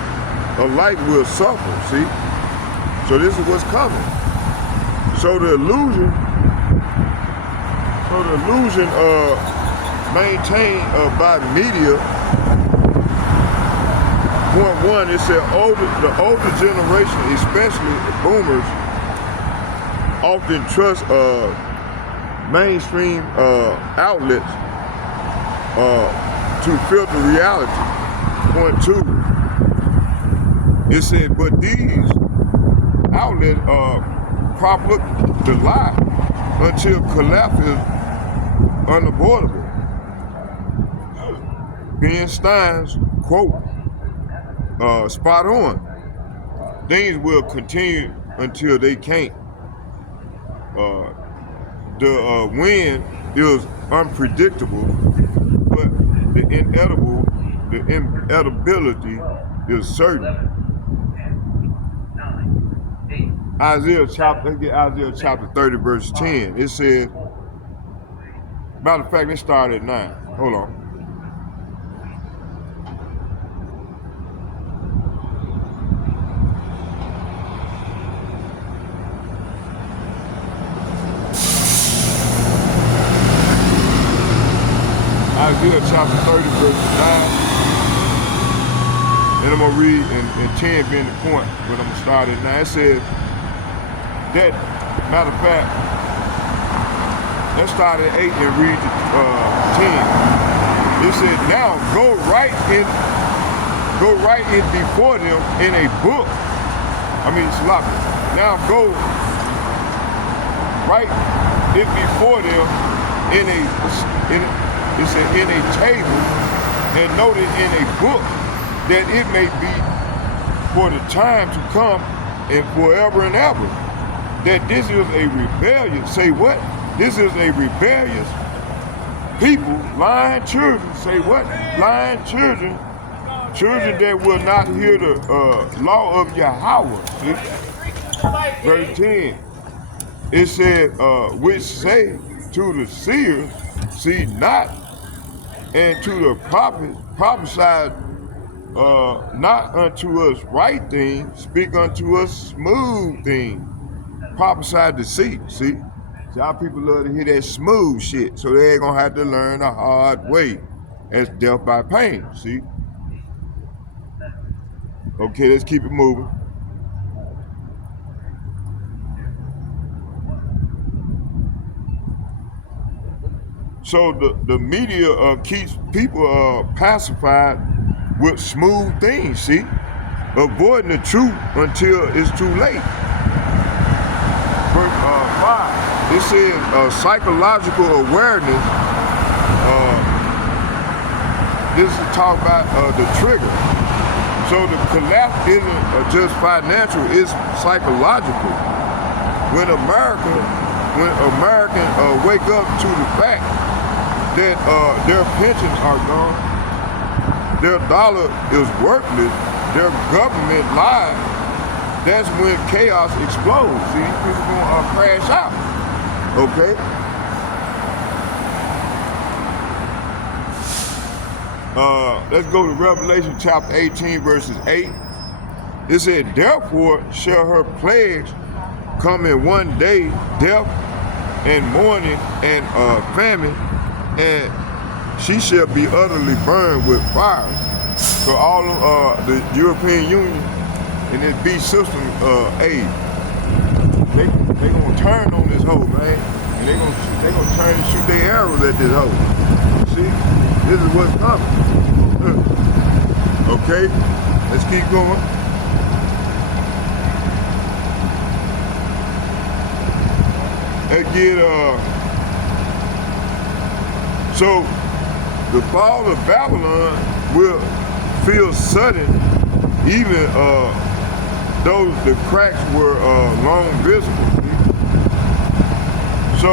alike will suffer. See, so this is what's coming. So the illusion maintained by media. Point 1, it said the older generation, especially the boomers, often trust mainstream outlets to filter reality. Point 2, it said, but these outlets propagate the lie until collapse is unavoidable. Ben Stein's quote, spot on. Things will continue until they can't. The wind is unpredictable, but the inevitability is certain. Isaiah chapter 30, verse 10. It says, matter of fact, let's start at 9. Hold on. Isaiah chapter 30, verse 9. And I'm going to read in 10 being the point, but I'm going to start at 9. It says that, matter of fact, let's start at 8 and read to 10. It said, now go write it before them in a book. Sloppy. Now go write it before them in a table, and note it in a book, that it may be for the time to come and forever and ever, that this is a rebellious, say what? This is a rebellious people, lying children, say what? Lying children that will not hear the law of Yahweh. See? Verse 10, it said, which say to the seers, see not, and to the prophet, prophesy not unto us right things, speak unto us smooth things, prophesy deceit. See, our people love to hear that smooth shit, so they ain't gonna have to learn the hard way, as death by pain. See. Okay, let's keep it moving. So the media keeps people pacified with smooth things, see? Avoiding the truth until it's too late. Verse 5, it says psychological awareness. This is talking about the trigger. So the collapse isn't just financial, it's psychological. When Americans wake up to the fact that their pensions are gone, their dollar is worthless, their government lies, that's when chaos explodes. See, people gonna crash out. Okay? Let's go to Revelation chapter 18, verses 8. It said, therefore shall her plagues come in one day, death and mourning and famine, and she shall be utterly burned with fire. So all of the European Union and this beast system aid, they gonna turn on this hoe, man, and they gonna turn and shoot their arrows at this hoe. See, this is what's coming. Okay, let's keep going. Let's get so the fall of Babylon will feel sudden, even though the cracks were long visible. So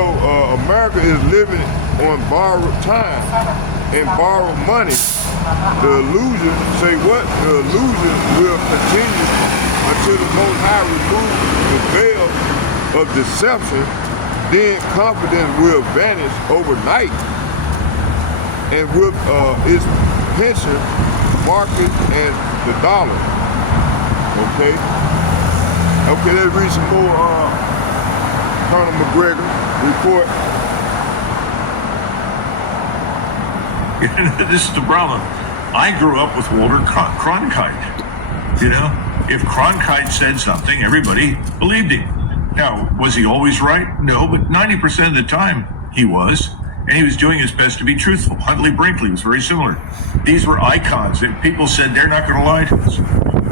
America is living on borrowed time and borrowed money. The illusion, say what? The illusion will continue until the Most High removes the veil of deception. Then confidence will vanish overnight, and with its pension, market, and the dollar. Okay. Okay, let's read some more Colonel McGregor report. This is the problem. I grew up with Walter Cronkite. You know, if Cronkite said something, everybody believed him. Now, was he always right? No, but 90% of the time he was. And he was doing his best to be truthful. Huntley Brinkley was very similar. These were icons that people said they're not going to lie to us.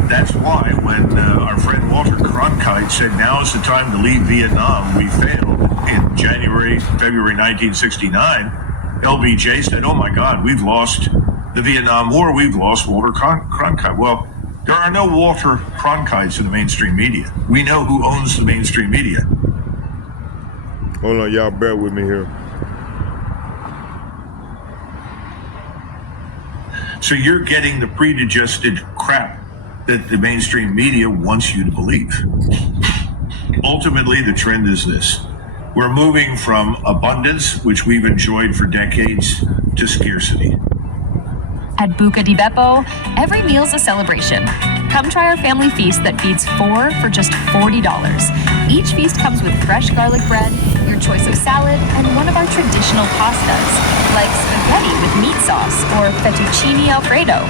That's why when our friend Walter Cronkite said now is the time to leave Vietnam, we failed in February 1969, LBJ said, oh my God, we've lost the Vietnam War, we've lost Walter Cronkite. Well, there are no Walter Cronkites in the mainstream media. We know who owns the mainstream media. Hold on, y'all bear with me here. So you're getting the predigested crap that the mainstream media wants you to believe. Ultimately, the trend is this. We're moving from abundance, which we've enjoyed for decades, to scarcity. At Buca di Beppo, every meal's a celebration. Come try our family feast that feeds 4 for just $40. Each feast comes with fresh garlic bread, your choice of salad, and one of our traditional pastas, like spaghetti with meat sauce or fettuccine alfredo.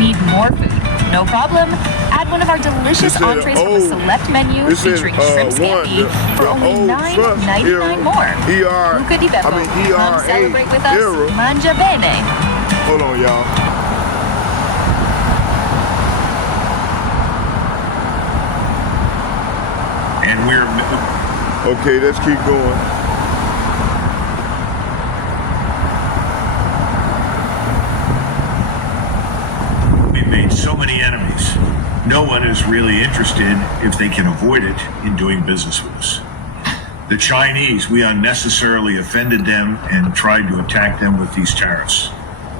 Need more food? No problem. Add one of our delicious entrees from a select menu featuring shrimp scampi for only $9.99 more. Buca di Beppo. Come celebrate with us. Mangia bene. Hold on, y'all. And we're... Okay, let's keep going. We've made so many enemies. No one is really interested, if they can avoid it, in doing business with us. The Chinese, we unnecessarily offended them and tried to attack them with these tariffs.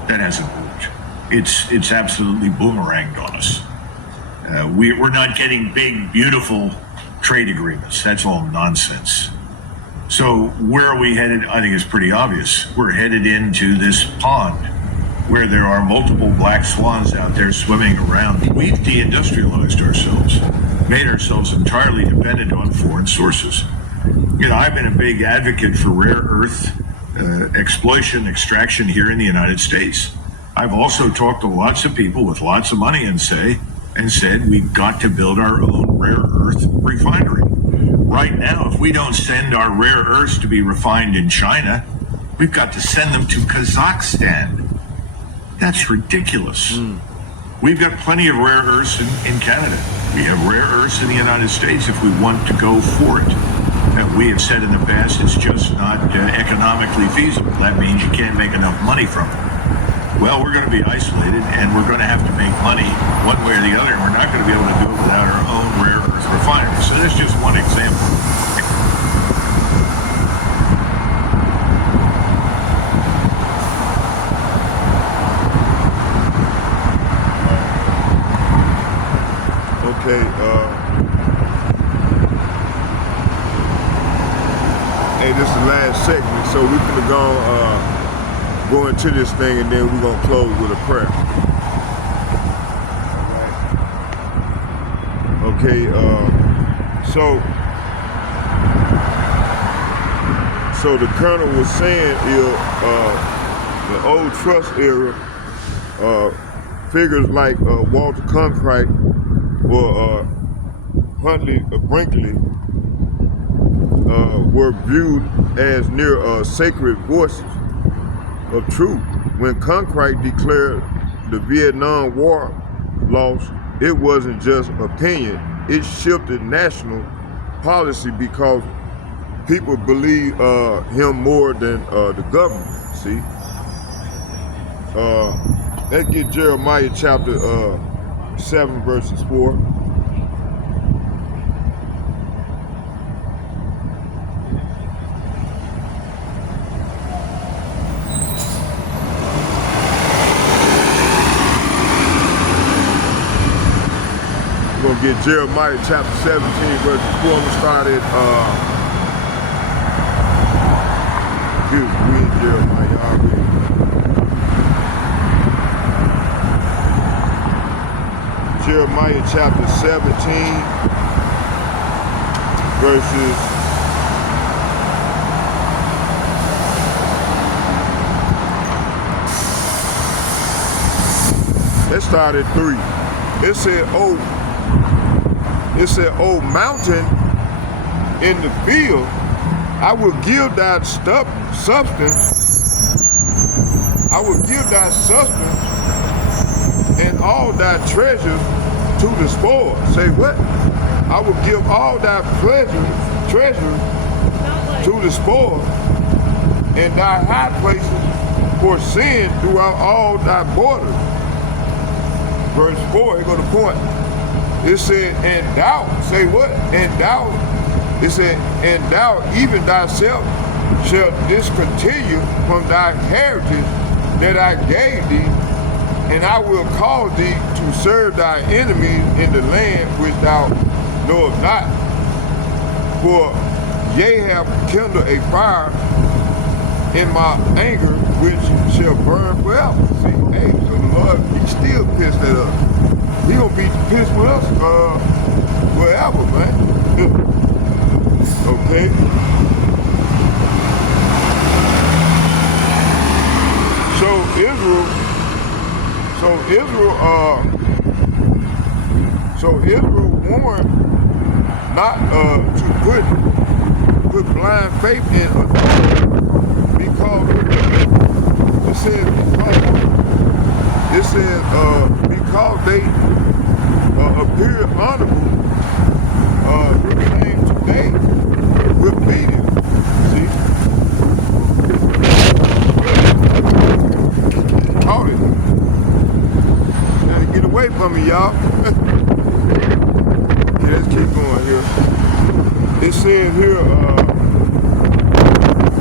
That hasn't worked. It's absolutely boomeranged on us. We're not getting big, beautiful trade agreements. That's all nonsense. So where are we headed? I think it's pretty obvious. We're headed into this pond where there are multiple black swans out there swimming around. We've deindustrialized ourselves, made ourselves entirely dependent on foreign sources. You know, I've been a big advocate for rare earth exploitation, extraction here in the United States. I've also talked to lots of people with lots of money and said we've got to build our own rare earth refinery. Right now, if we don't send our rare earths to be refined in China, We've got to send them to Kazakhstan. That's ridiculous. We've got plenty of rare earths in Canada. We have rare earths in the United States if we want to go for it. We have said in the past it's just not economically feasible. That means you can't make enough money from it. Well, we're going to be isolated, and we're going to have to make money one way or the other, and we're not going to be able to do it without our own rare earth refinery. So that's just one example. Okay, hey, this is the last segment, so we're gonna go into this thing, and then we're gonna close with a prayer. All right. Okay, so the colonel was saying the old trust era, figures like Walter Cronkite or Huntley Brinkley were viewed as near sacred voices of truth. When Cronkite declared the Vietnam War lost, it wasn't just opinion, it shifted national policy because people believe him more than the government, see? Let's get Jeremiah chapter 7 verses 4. We're gonna get Jeremiah chapter 17 verses 4. I'm gonna start at we in Jeremiah already. Jeremiah chapter 17 verses 4. Let's start at 3. It said, "O mountain in the field, I will give thy substance. I will give thy substance and all thy treasures to the spoil." Say what? I will give all thy treasures to the spoil, and thy high places for sin throughout all thy borders. Verse 4, here go the point. It said, and thou, say what? And thou, it said, and thou even thyself shalt discontinue from thy heritage that I gave thee, and I will cause thee to serve thy enemies in the land which thou knowest not. For ye have kindled a fire in my anger, which shall burn forever. See, hey, so the Lord, he's still pissed at us. He gonna be pissed with us forever, man. Okay. So Israel warned not to put blind faith in authority, because it says because they appear honorable, who came today with media. See? Caught it. Gotta get away from me, y'all. Yeah, let's keep going here. It says here,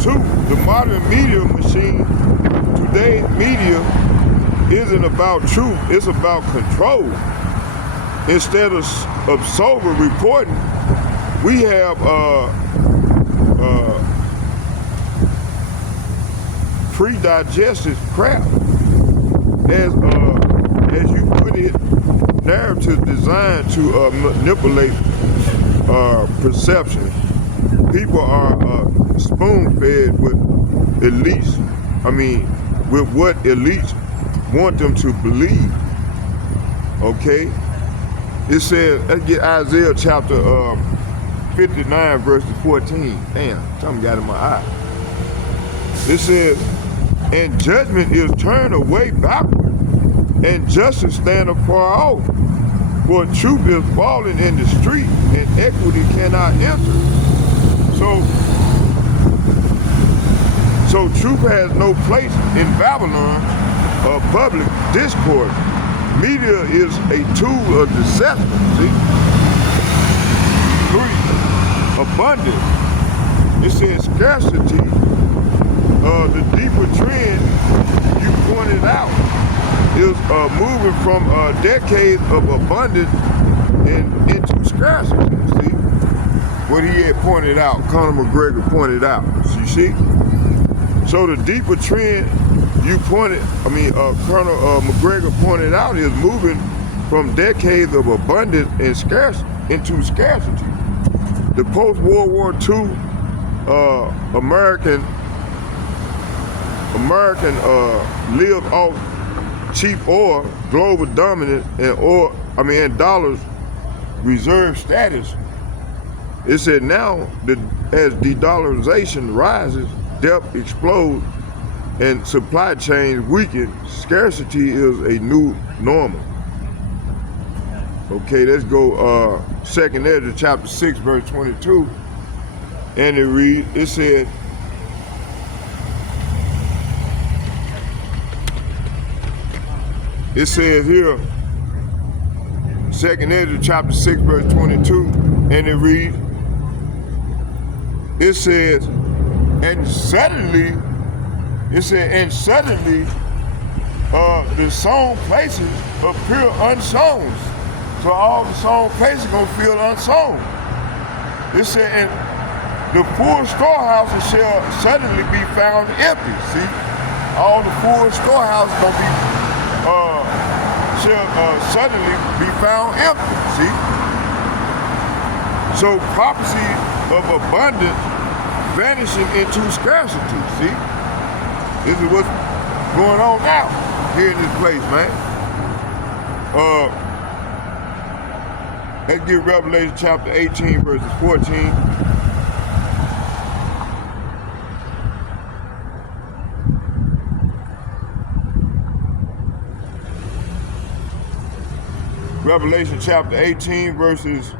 2, the modern media machine, today's media isn't about truth, it's about control. Instead of sober reporting, we have pre-digested crap. As you put it, narrative designed to manipulate perception. People are spoon-fed with with what elites want them to believe. Okay? It says, let's get Isaiah chapter 59 verses 14. Damn, something got in my eye. It says, and judgment is turned away backward, and justice stand afar off. For truth is falling in the street, and equity cannot enter. So truth has no place in Babylon or public discourse. Media is a tool of deception. See? 3, abundance. It says scarcity. The deeper trend you pointed out is moving from decades of abundance into scarcity. See what he had pointed out, Conor McGregor pointed out. You see? So the deeper trend you pointed, Colonel McGregor pointed out, is moving from decades of abundance and scarcity into scarcity. The post-World War II American lived off cheap oil, global dominance, and dollars reserve status. It said now that as de-dollarization rises, debt explodes, and supply chains weaken, scarcity is a new normal. Okay, let's go 2nd Ezra chapter 6, verse 22. And it said, here, 2nd Ezra chapter 6, verse 22, and it reads, it says, and suddenly the sown places appear unsown. So all the sown places are gonna feel unsown. It said, and the full storehouses shall suddenly be found empty. See, all the full storehouses gonna be shall suddenly be found empty. See, so prophecy of abundance vanishing into scarcity. See, this is what's going on now here in this place, man. Let's get Revelation chapter 18, verses 14. Revelation chapter 18, verses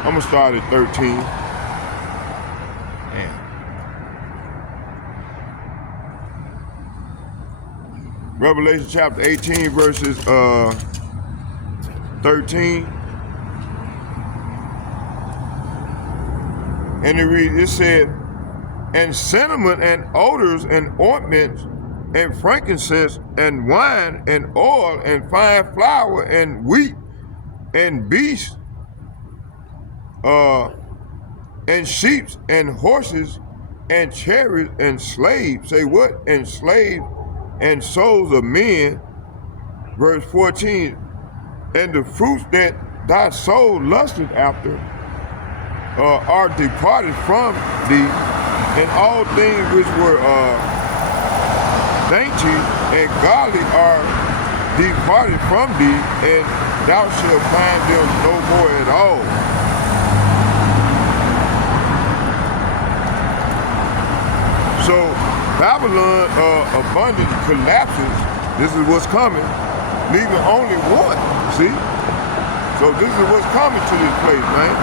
I'm gonna start at 13. Man. Revelation chapter 18, verses 13. And it said, and cinnamon and odors and ointments and frankincense and wine and oil and fine flour and wheat and beasts and sheep and horses and chariots and slaves. Say what? And slaves and souls of men. Verse 14. And the fruits that thy soul lusted after are departed from thee, and all things which were dainty and godly are departed from thee, and thou shalt find them no more at all. So Babylon abundance collapses. This is what's coming, leaving only one. See? So this is what's coming to this place, man.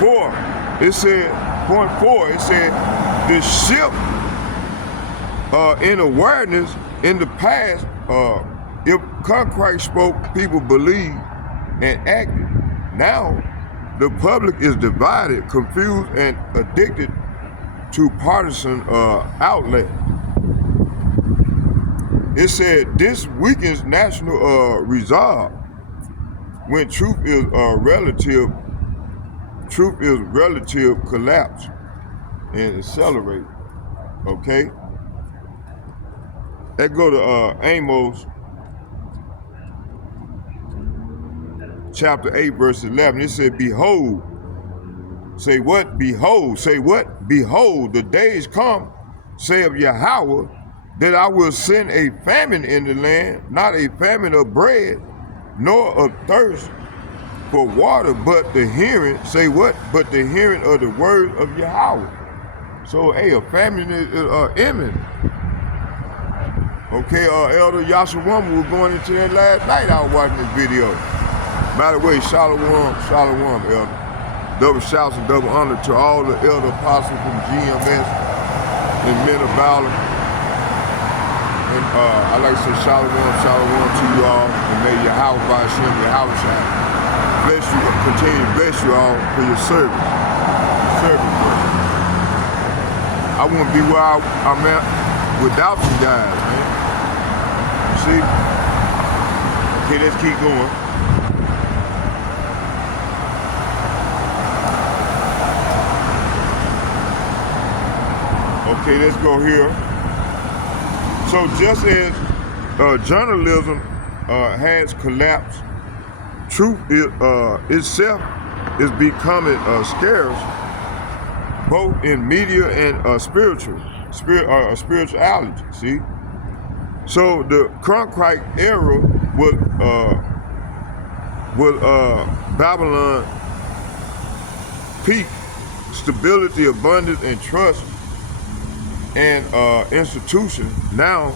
4. It said, point 4. It said the ship in awareness in the past, if Christ spoke, people believed and acted. Now, the public is divided, confused, and addicted to partisan outlet. It said this weakens national resolve when truth is relative collapse and accelerate. Okay. Let's go to Amos chapter 8, verse 11. It said, behold, say what? Behold, say what? Behold, the days come, saith Yahweh, that I will send a famine in the land, not a famine of bread, nor of thirst for water, but the hearing, say what? But the hearing of the word of Yahweh. So, hey, a famine is imminent. Okay, Elder Yashawama was going into that last night. I was watching this video. By the way, shalom, Elder. Double shouts and double honor to all the elder apostles from GMS and men of valor. And I like to say shalom to you all. And may Yahweh by Hashem, Yahweh shall bless you, continue to bless you all for your service. I wouldn't be where I'm at without you guys, man. You see? Okay, let's keep going. Okay, let's go here. So just as journalism has collapsed, truth itself is becoming scarce, both in media and spirituality. See, so the Cronkite era was Babylon peak, stability, abundance, and trust, and institution. Now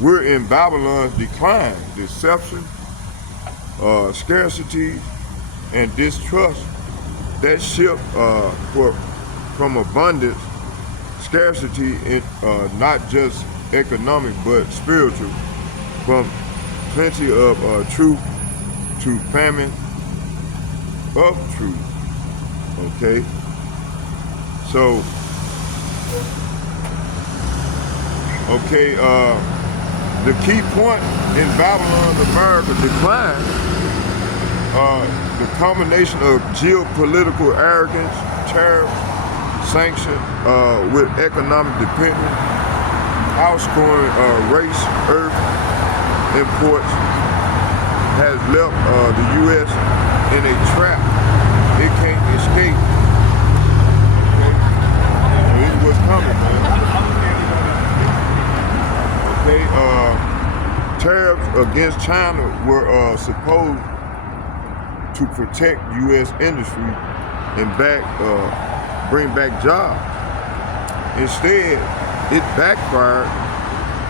we're in Babylon's decline, deception, scarcity, and distrust. That shift from abundance, scarcity, in not just economic but spiritual, from plenty of truth to famine of truth. Okay, so the key point in Babylon, America decline, the combination of geopolitical arrogance, tariff, sanction, with economic dependence, outscoring race, earth imports, has left the U.S. in a trap it can't escape. Okay? This is what's coming, man. Okay, tariffs against China were supposed to protect U.S. industry and bring back jobs. Instead, it backfired.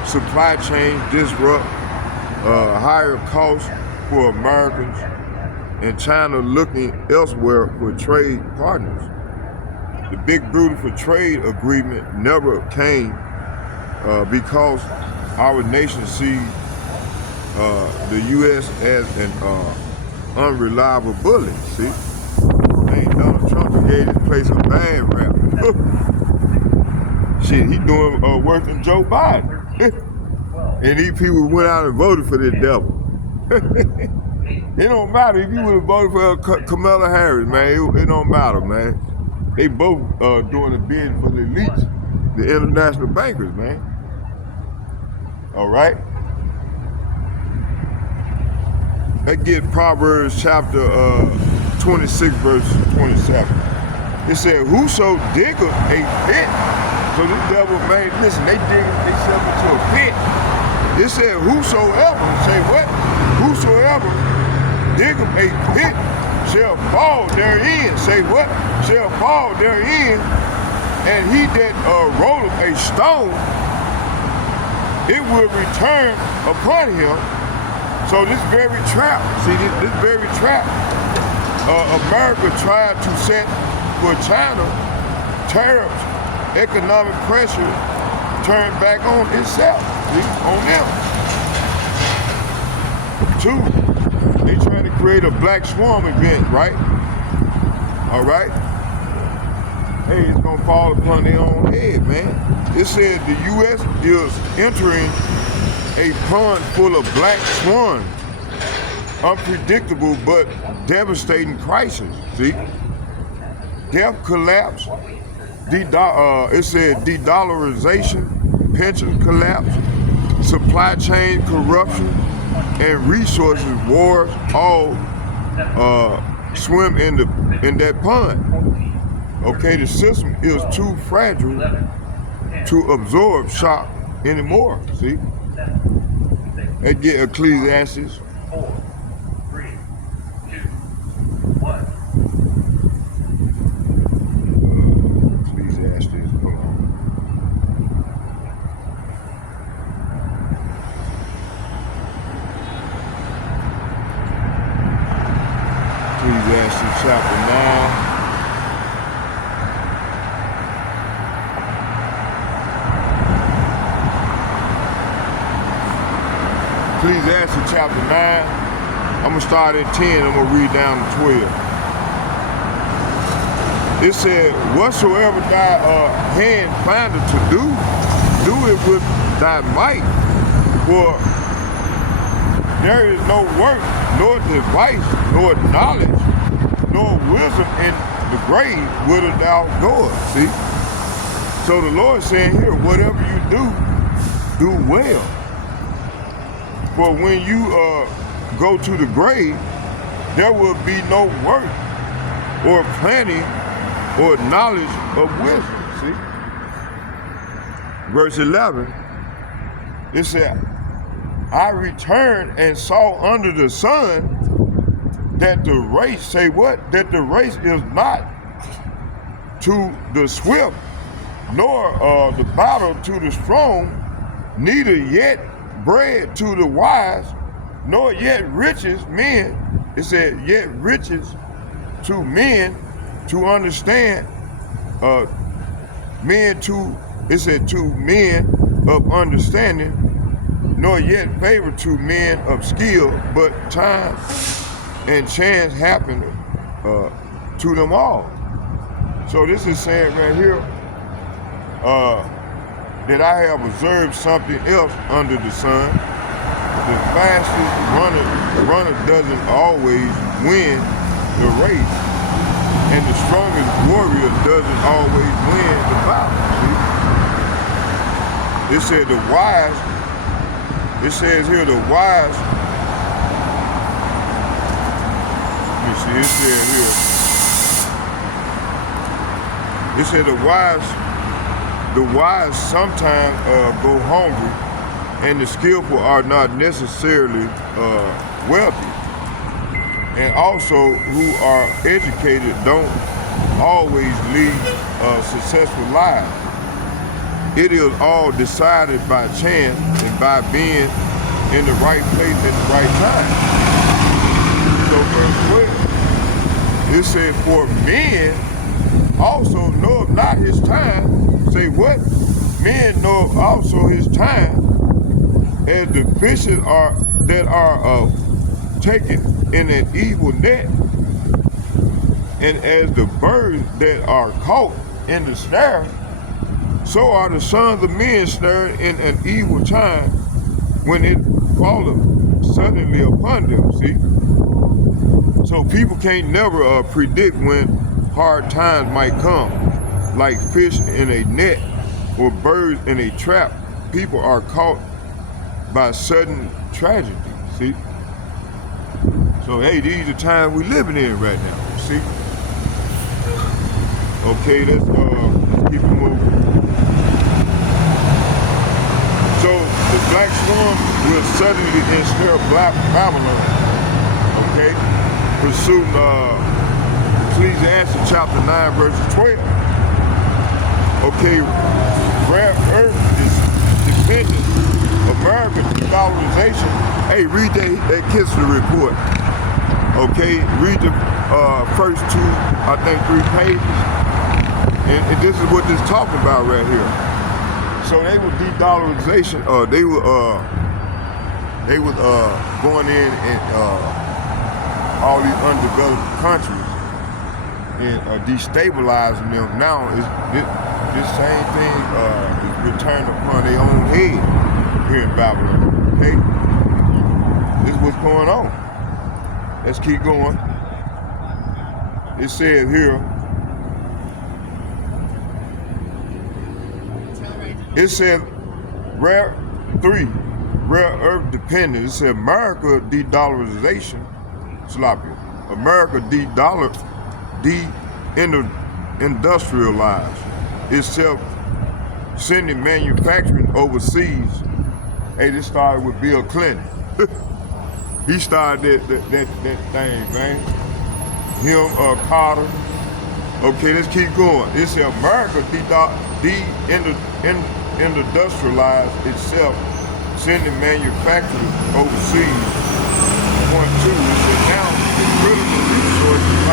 Supply chain disrupt, higher costs for Americans, and China looking elsewhere for trade partners. The big beautiful trade agreement never came because our nation sees the U.S. as an unreliable bully. See, Donald Trump gave this place a bad rap. Shit, he doing worse than Joe Biden. And these people went out and voted for this devil. It don't matter if you would have voted for Kamala Harris, man. It don't matter, man. They both doing a bid for the elites, the international bankers, man. All right. Let's get Proverbs chapter 26, verse 27. It said, "Whoso diggeth a pit." So this devil, man, listen, they dig themselves into a pit. It said, "Whosoever," say what? "Whosoever diggeth a pit shall fall therein." Say what? "Shall fall therein. And he that rolleth a stone, it will return upon him." So this very trap, see this very trap, America tried to set for China, tariffs, economic pressure, turned back on itself, see, on them. Two, they trying to create a black swarm event, right? All right? Hey, it's gonna fall upon their own head, man. It said the U.S. is entering a pond full of black swans, unpredictable but devastating crisis. See, debt collapse. It said de-dollarization, pension collapse, supply chain corruption, and resources wars all swim in that pond. Okay, the system is too fragile to absorb shock anymore. See. Let's get Ecclesiastes. Ecclesiastes chapter 9. Ecclesiastes chapter 9. I'm going to start at 10. I'm going to read down to 12. It said, whatsoever thy hand findeth to do, do it with thy might. For there is no work, nor device, nor knowledge, nor wisdom in the grave whither thou goest. See? So the Lord is saying here, whatever you do well. For when you go to the grave, there will be no work or planning or knowledge of wisdom. See? Verse 11, it said, I returned and saw under the sun that the race, say what? That the race is not to the swift, nor the battle to the strong, neither yet bread to the wise, nor yet riches men. It said, yet riches to men to understand, it said to men of understanding, nor yet favor to men of skill, but time and chance happen to them all. So this is saying right here that I have observed something else under the sun. The fastest runner doesn't always win the race, and the strongest warrior doesn't always win the battle. See? It said the wise. It says here the wise. Let me see. It said here. It said the wise sometimes go hungry, and the skillful are not necessarily wealthy. And also who are educated don't always lead successful lives. It is all decided by chance and by being in the right place at the right time. So verse 12, it said, for men also know not his time. Say what? Men know also his time, as the fishes that are taken in an evil net, and as the birds that are caught in the snare, so are the sons of men snared in an evil time when it falleth suddenly upon them. See? So people can't never predict when hard times might come, like fish in a net or birds in a trap. People are caught by sudden tragedy. See? So hey, these are times we're living in right now. See? Okay, let's keep it moving. So the black swan will suddenly ensnare Babylon. Okay, pursuing Ecclesiastes chapter 9 verse 12. Okay, rare earth is dependent. American dollarization. Hey, read that Kissler report. Okay, read the first 2, I think 3 pages. And this is what this is talking about right here. So they were de-dollarization, they were going in and all these undeveloped countries and destabilizing them. Now this same thing is returned upon their own head here in Babylon. Okay? This is what's going on. Let's keep going. It says here, it said rare earth dependent. It said America de-dollarization, sloppy. America de-industrialized itself, sending manufacturing overseas. Hey, this started with Bill Clinton. He started that thing, man. Him, Carter. Okay, let's keep going. It said America de-industrialized itself, sending manufacturing overseas. Point 2, it said now the critical resources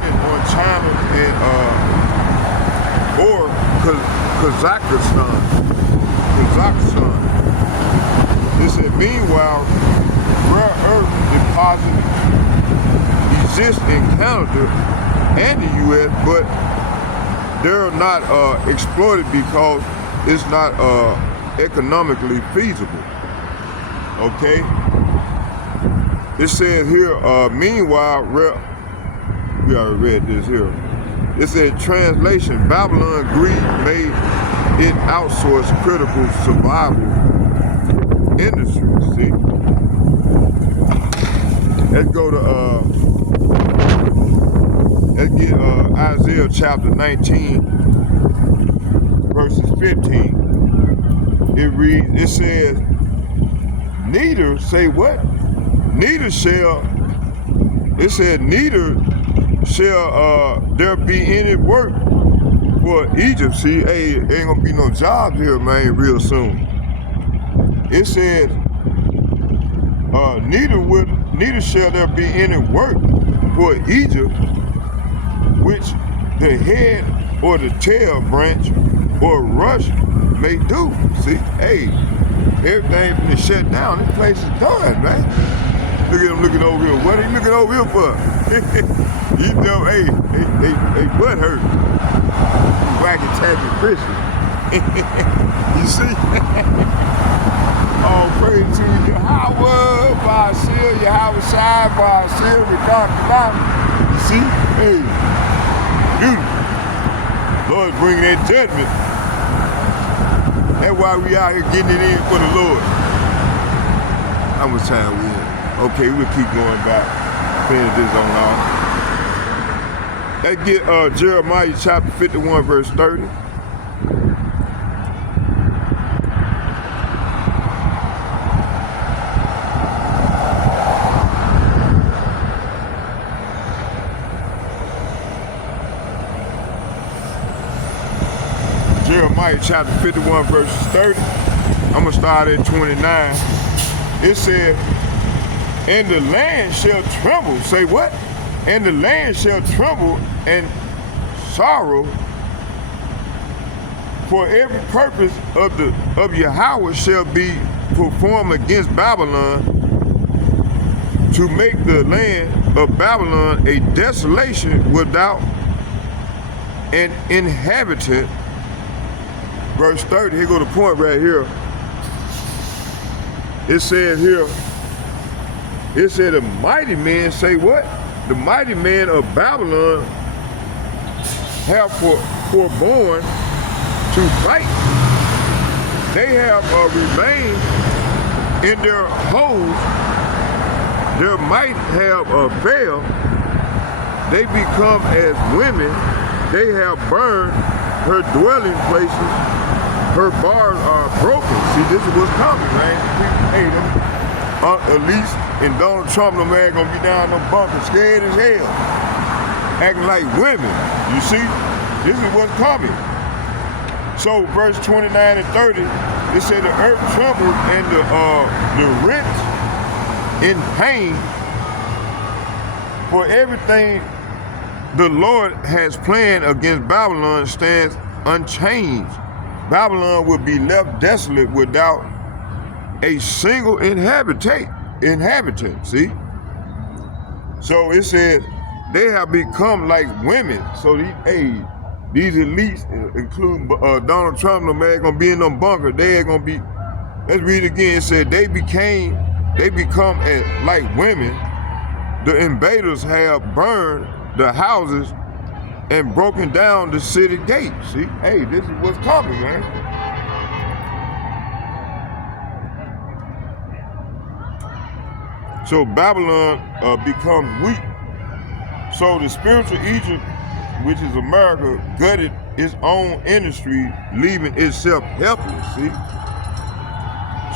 dependent on China and or Kazakhstan. It said, meanwhile, rare earth deposits exist in Canada and the U.S., but they're not exploited because it's not economically feasible. Okay? It says here, meanwhile, we already read this here. It said, translation, Babylon greed made it outsource critical survival industry. See? Let's go to, let's get Isaiah chapter 19, verses 15. It reads, it says, neither, say what? Neither shall, it said, neither shall there be any work for Egypt. See, hey, ain't gonna be no jobs here, man, real soon. It says, neither shall there be any work for Egypt, which the head or the tail branch or rush may do. See, hey, everything been shut down. This place is done, man. Look at him looking over here. What are you looking over here for? You know, hey, butt hurt. Wacky tacky Christian. You see? Oh, praise to Yahweh, Ba'asir, Yahweh Shai, Ba'asir, Rikah. You see? Hey, beautiful. Lord's bringing that judgment. That's why we out here getting it in for the Lord. How much time we in? Okay, we'll keep going back. Finish this on off. Let's get Jeremiah chapter 51, verse 30. Jeremiah chapter 51, verses 30. I'm going to start at 29. It said, and the land shall tremble. Say what? And the land shall tremble and sorrow, for every purpose of Yahweh shall be performed against Babylon, to make the land of Babylon a desolation without an inhabitant. Verse 30, here go the point right here. It says here, it said the mighty men, say what? The mighty men of Babylon have forborne to fight. They have remained in their holes. Their might have failed. They become as women. They have burned her dwelling places. Her bars are broken. See, this is what's coming, man. Hey, at least in Donald Trump, no man gonna be down in them bunkers, scared as hell, acting like women. You see, this is what's coming. So, verse 29 and 30, it said the earth trembled and the rent in pain, for everything the Lord has planned against Babylon stands unchanged. Babylon will be left desolate without a single inhabitant, see? So it says they have become like women. So these elites, including Donald Trump, no man gonna be in them bunkers. They ain't gonna be, let's read it again. It said they become like women. The invaders have burned the houses and broken down the city gates. See, hey, this is what's coming, man. So Babylon becomes weak. So the spiritual Egypt, which is America, gutted its own industry, leaving itself helpless, see?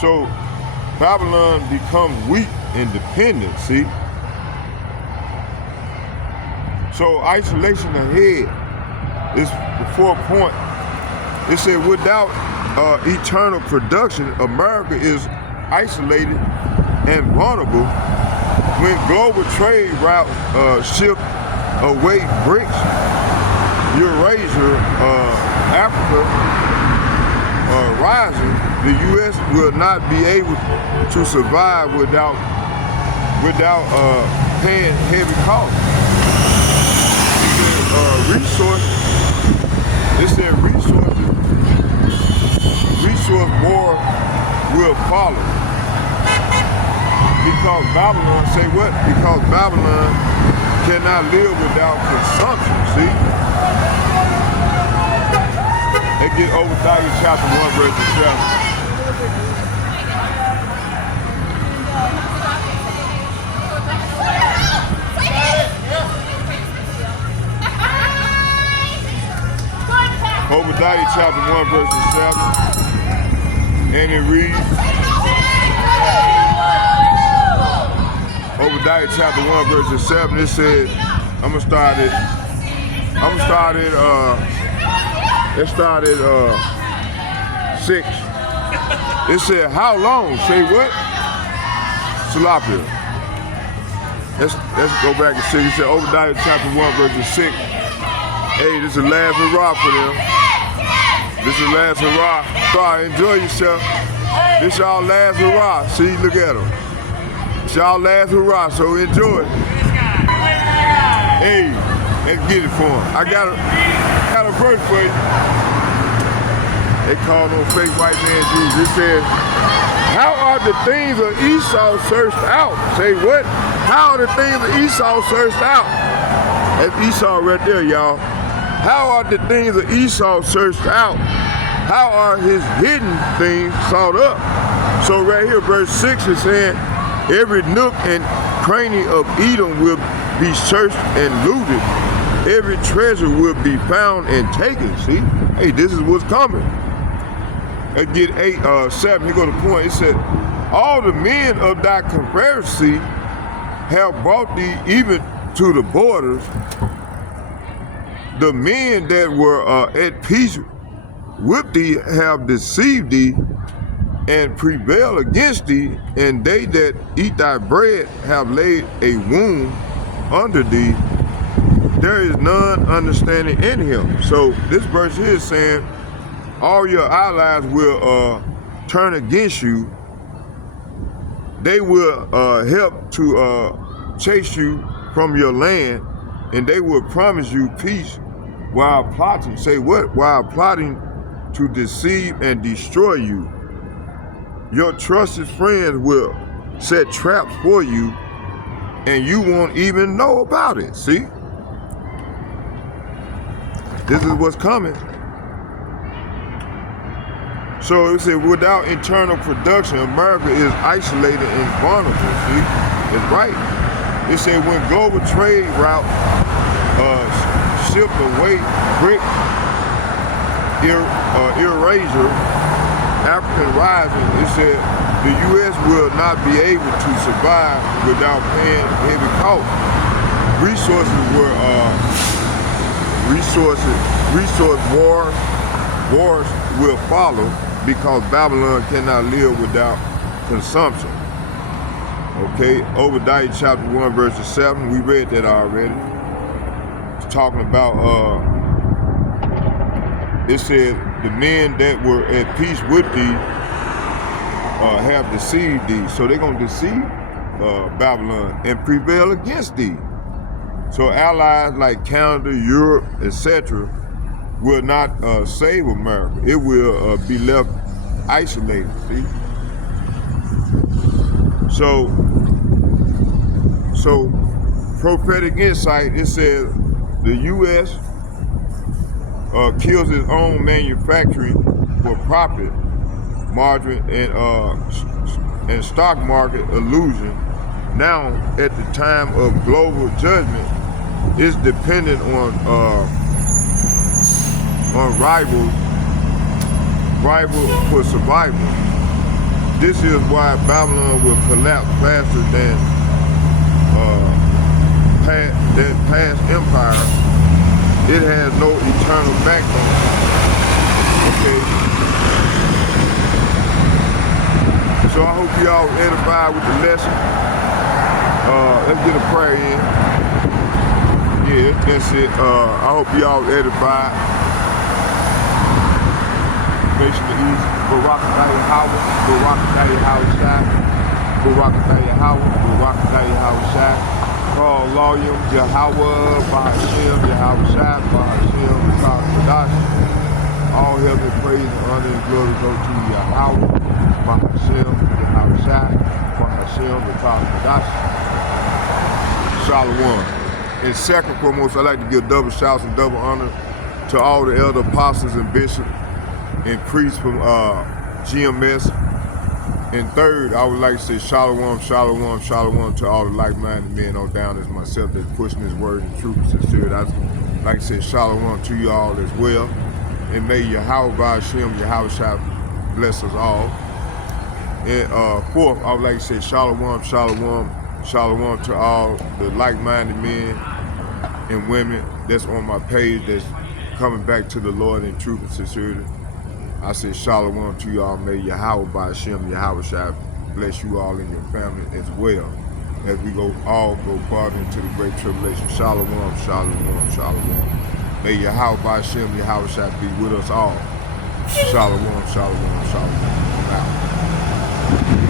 So Babylon becomes weak and dependent, see? So isolation ahead is the fourth point. It said without eternal production, America is isolated and vulnerable when global trade routes shift await BRICS, Eurasia, Africa rising, the U.S. will not be able to survive without paying heavy costs. It said resource war will follow. Because Babylon, say what? Because Babylon cannot live without consumption, see? They get Obadiah chapter 1 verse 7. Obadiah chapter 1 verse 7. And it reads, Obadiah chapter 1 verse 7, it said, it started 6. It said, how long? Say what? Salapia. Let's go back and see. It said Obadiah chapter 1 verse 6. Hey, this is the last hurrah for them. This is the last hurrah. Sorry, enjoy yourself. This y'all last hurrah. See, look at them. It's y'all last hurrah, so enjoy it. Hey, let's get it for him. I got a verse for you. They call them fake white man Jews. It says, how are the things of Esau searched out? Say what? How are the things of Esau searched out? That's Esau right there, y'all. How are the things of Esau searched out? How are his hidden things sought up? So right here, verse 6 is saying, every nook and cranny of Edom will be searched and looted. Every treasure will be found and taken. See? Hey, this is what's coming. Get 7, here go the point. It said, all the men of thy confederacy have brought thee even to the borders. The men that were at peace with thee have deceived thee and prevail against thee, and they that eat thy bread have laid a wound under thee. There is none understanding in him. So this verse here is saying all your allies will turn against you. They will help to chase you from your land, and they will promise you peace while plotting. Say what? While plotting to deceive and destroy you. Your trusted friends will set traps for you, and you won't even know about it. See? This is what's coming. So it said, without internal production, America is isolated and vulnerable. See? It's right. It said when global trade route shipped away BRICS, Eurasia, African rising, it said the U.S. will not be able to survive without paying heavy costs. Resource wars will follow because Babylon cannot live without consumption. Okay, Obadiah chapter 1 verse 7, we read that already. It's talking about, it said, the men that were at peace with thee have deceived thee. So they're going to deceive Babylon and prevail against thee. So allies like Canada, Europe, etc. will not save America. It will be left isolated, see? So prophetic insight, it says the U.S. Kills its own manufacturing for profit margin and stock market illusion. Now, at the time of global judgment, is dependent on rival for survival. This is why Babylon will collapse faster than past empire. It has no eternal backbone. Okay. So I hope y'all edified with the lesson. Let's get a prayer in. Yeah, that's it. I hope y'all edified. Nation of East, Barakataya Howard, Barakataya Howard Shai, Barakataya Howard, Barakataya Howard Shai, Carl Lawyer, Yahweh, Bahashem, Yahweh Shai, Bahashem, Kadash. All heaven praise and honor and glory go to Yahweh, Bahashem, Yahweh Shai, Bahashem, Kadash. Shalom. And second foremost, I'd like to give double shouts and double honor to all the elder apostles and bishops and priests from GMS. And third, I would like to say shalom, shalom, shalom to all the like-minded men on down as myself that's pushing this word in truth and sincerity. I'd like to say shalom to you all as well. And may Yahweh Hashem, Yahweh Shai bless us all. And fourth, I would like to say shalom, shalom, shalom to all the like-minded men and women that's on my page that's coming back to the Lord in truth and sincerity. I say shalom to y'all. May Yahweh Hashem, Yahweh Shai bless you all and your family as well as we all go farther into the great tribulation. Shalom, shalom, shalom. May Yahweh Hashem, Yahweh Shai be with us all. Shalom, shalom, shalom. Out.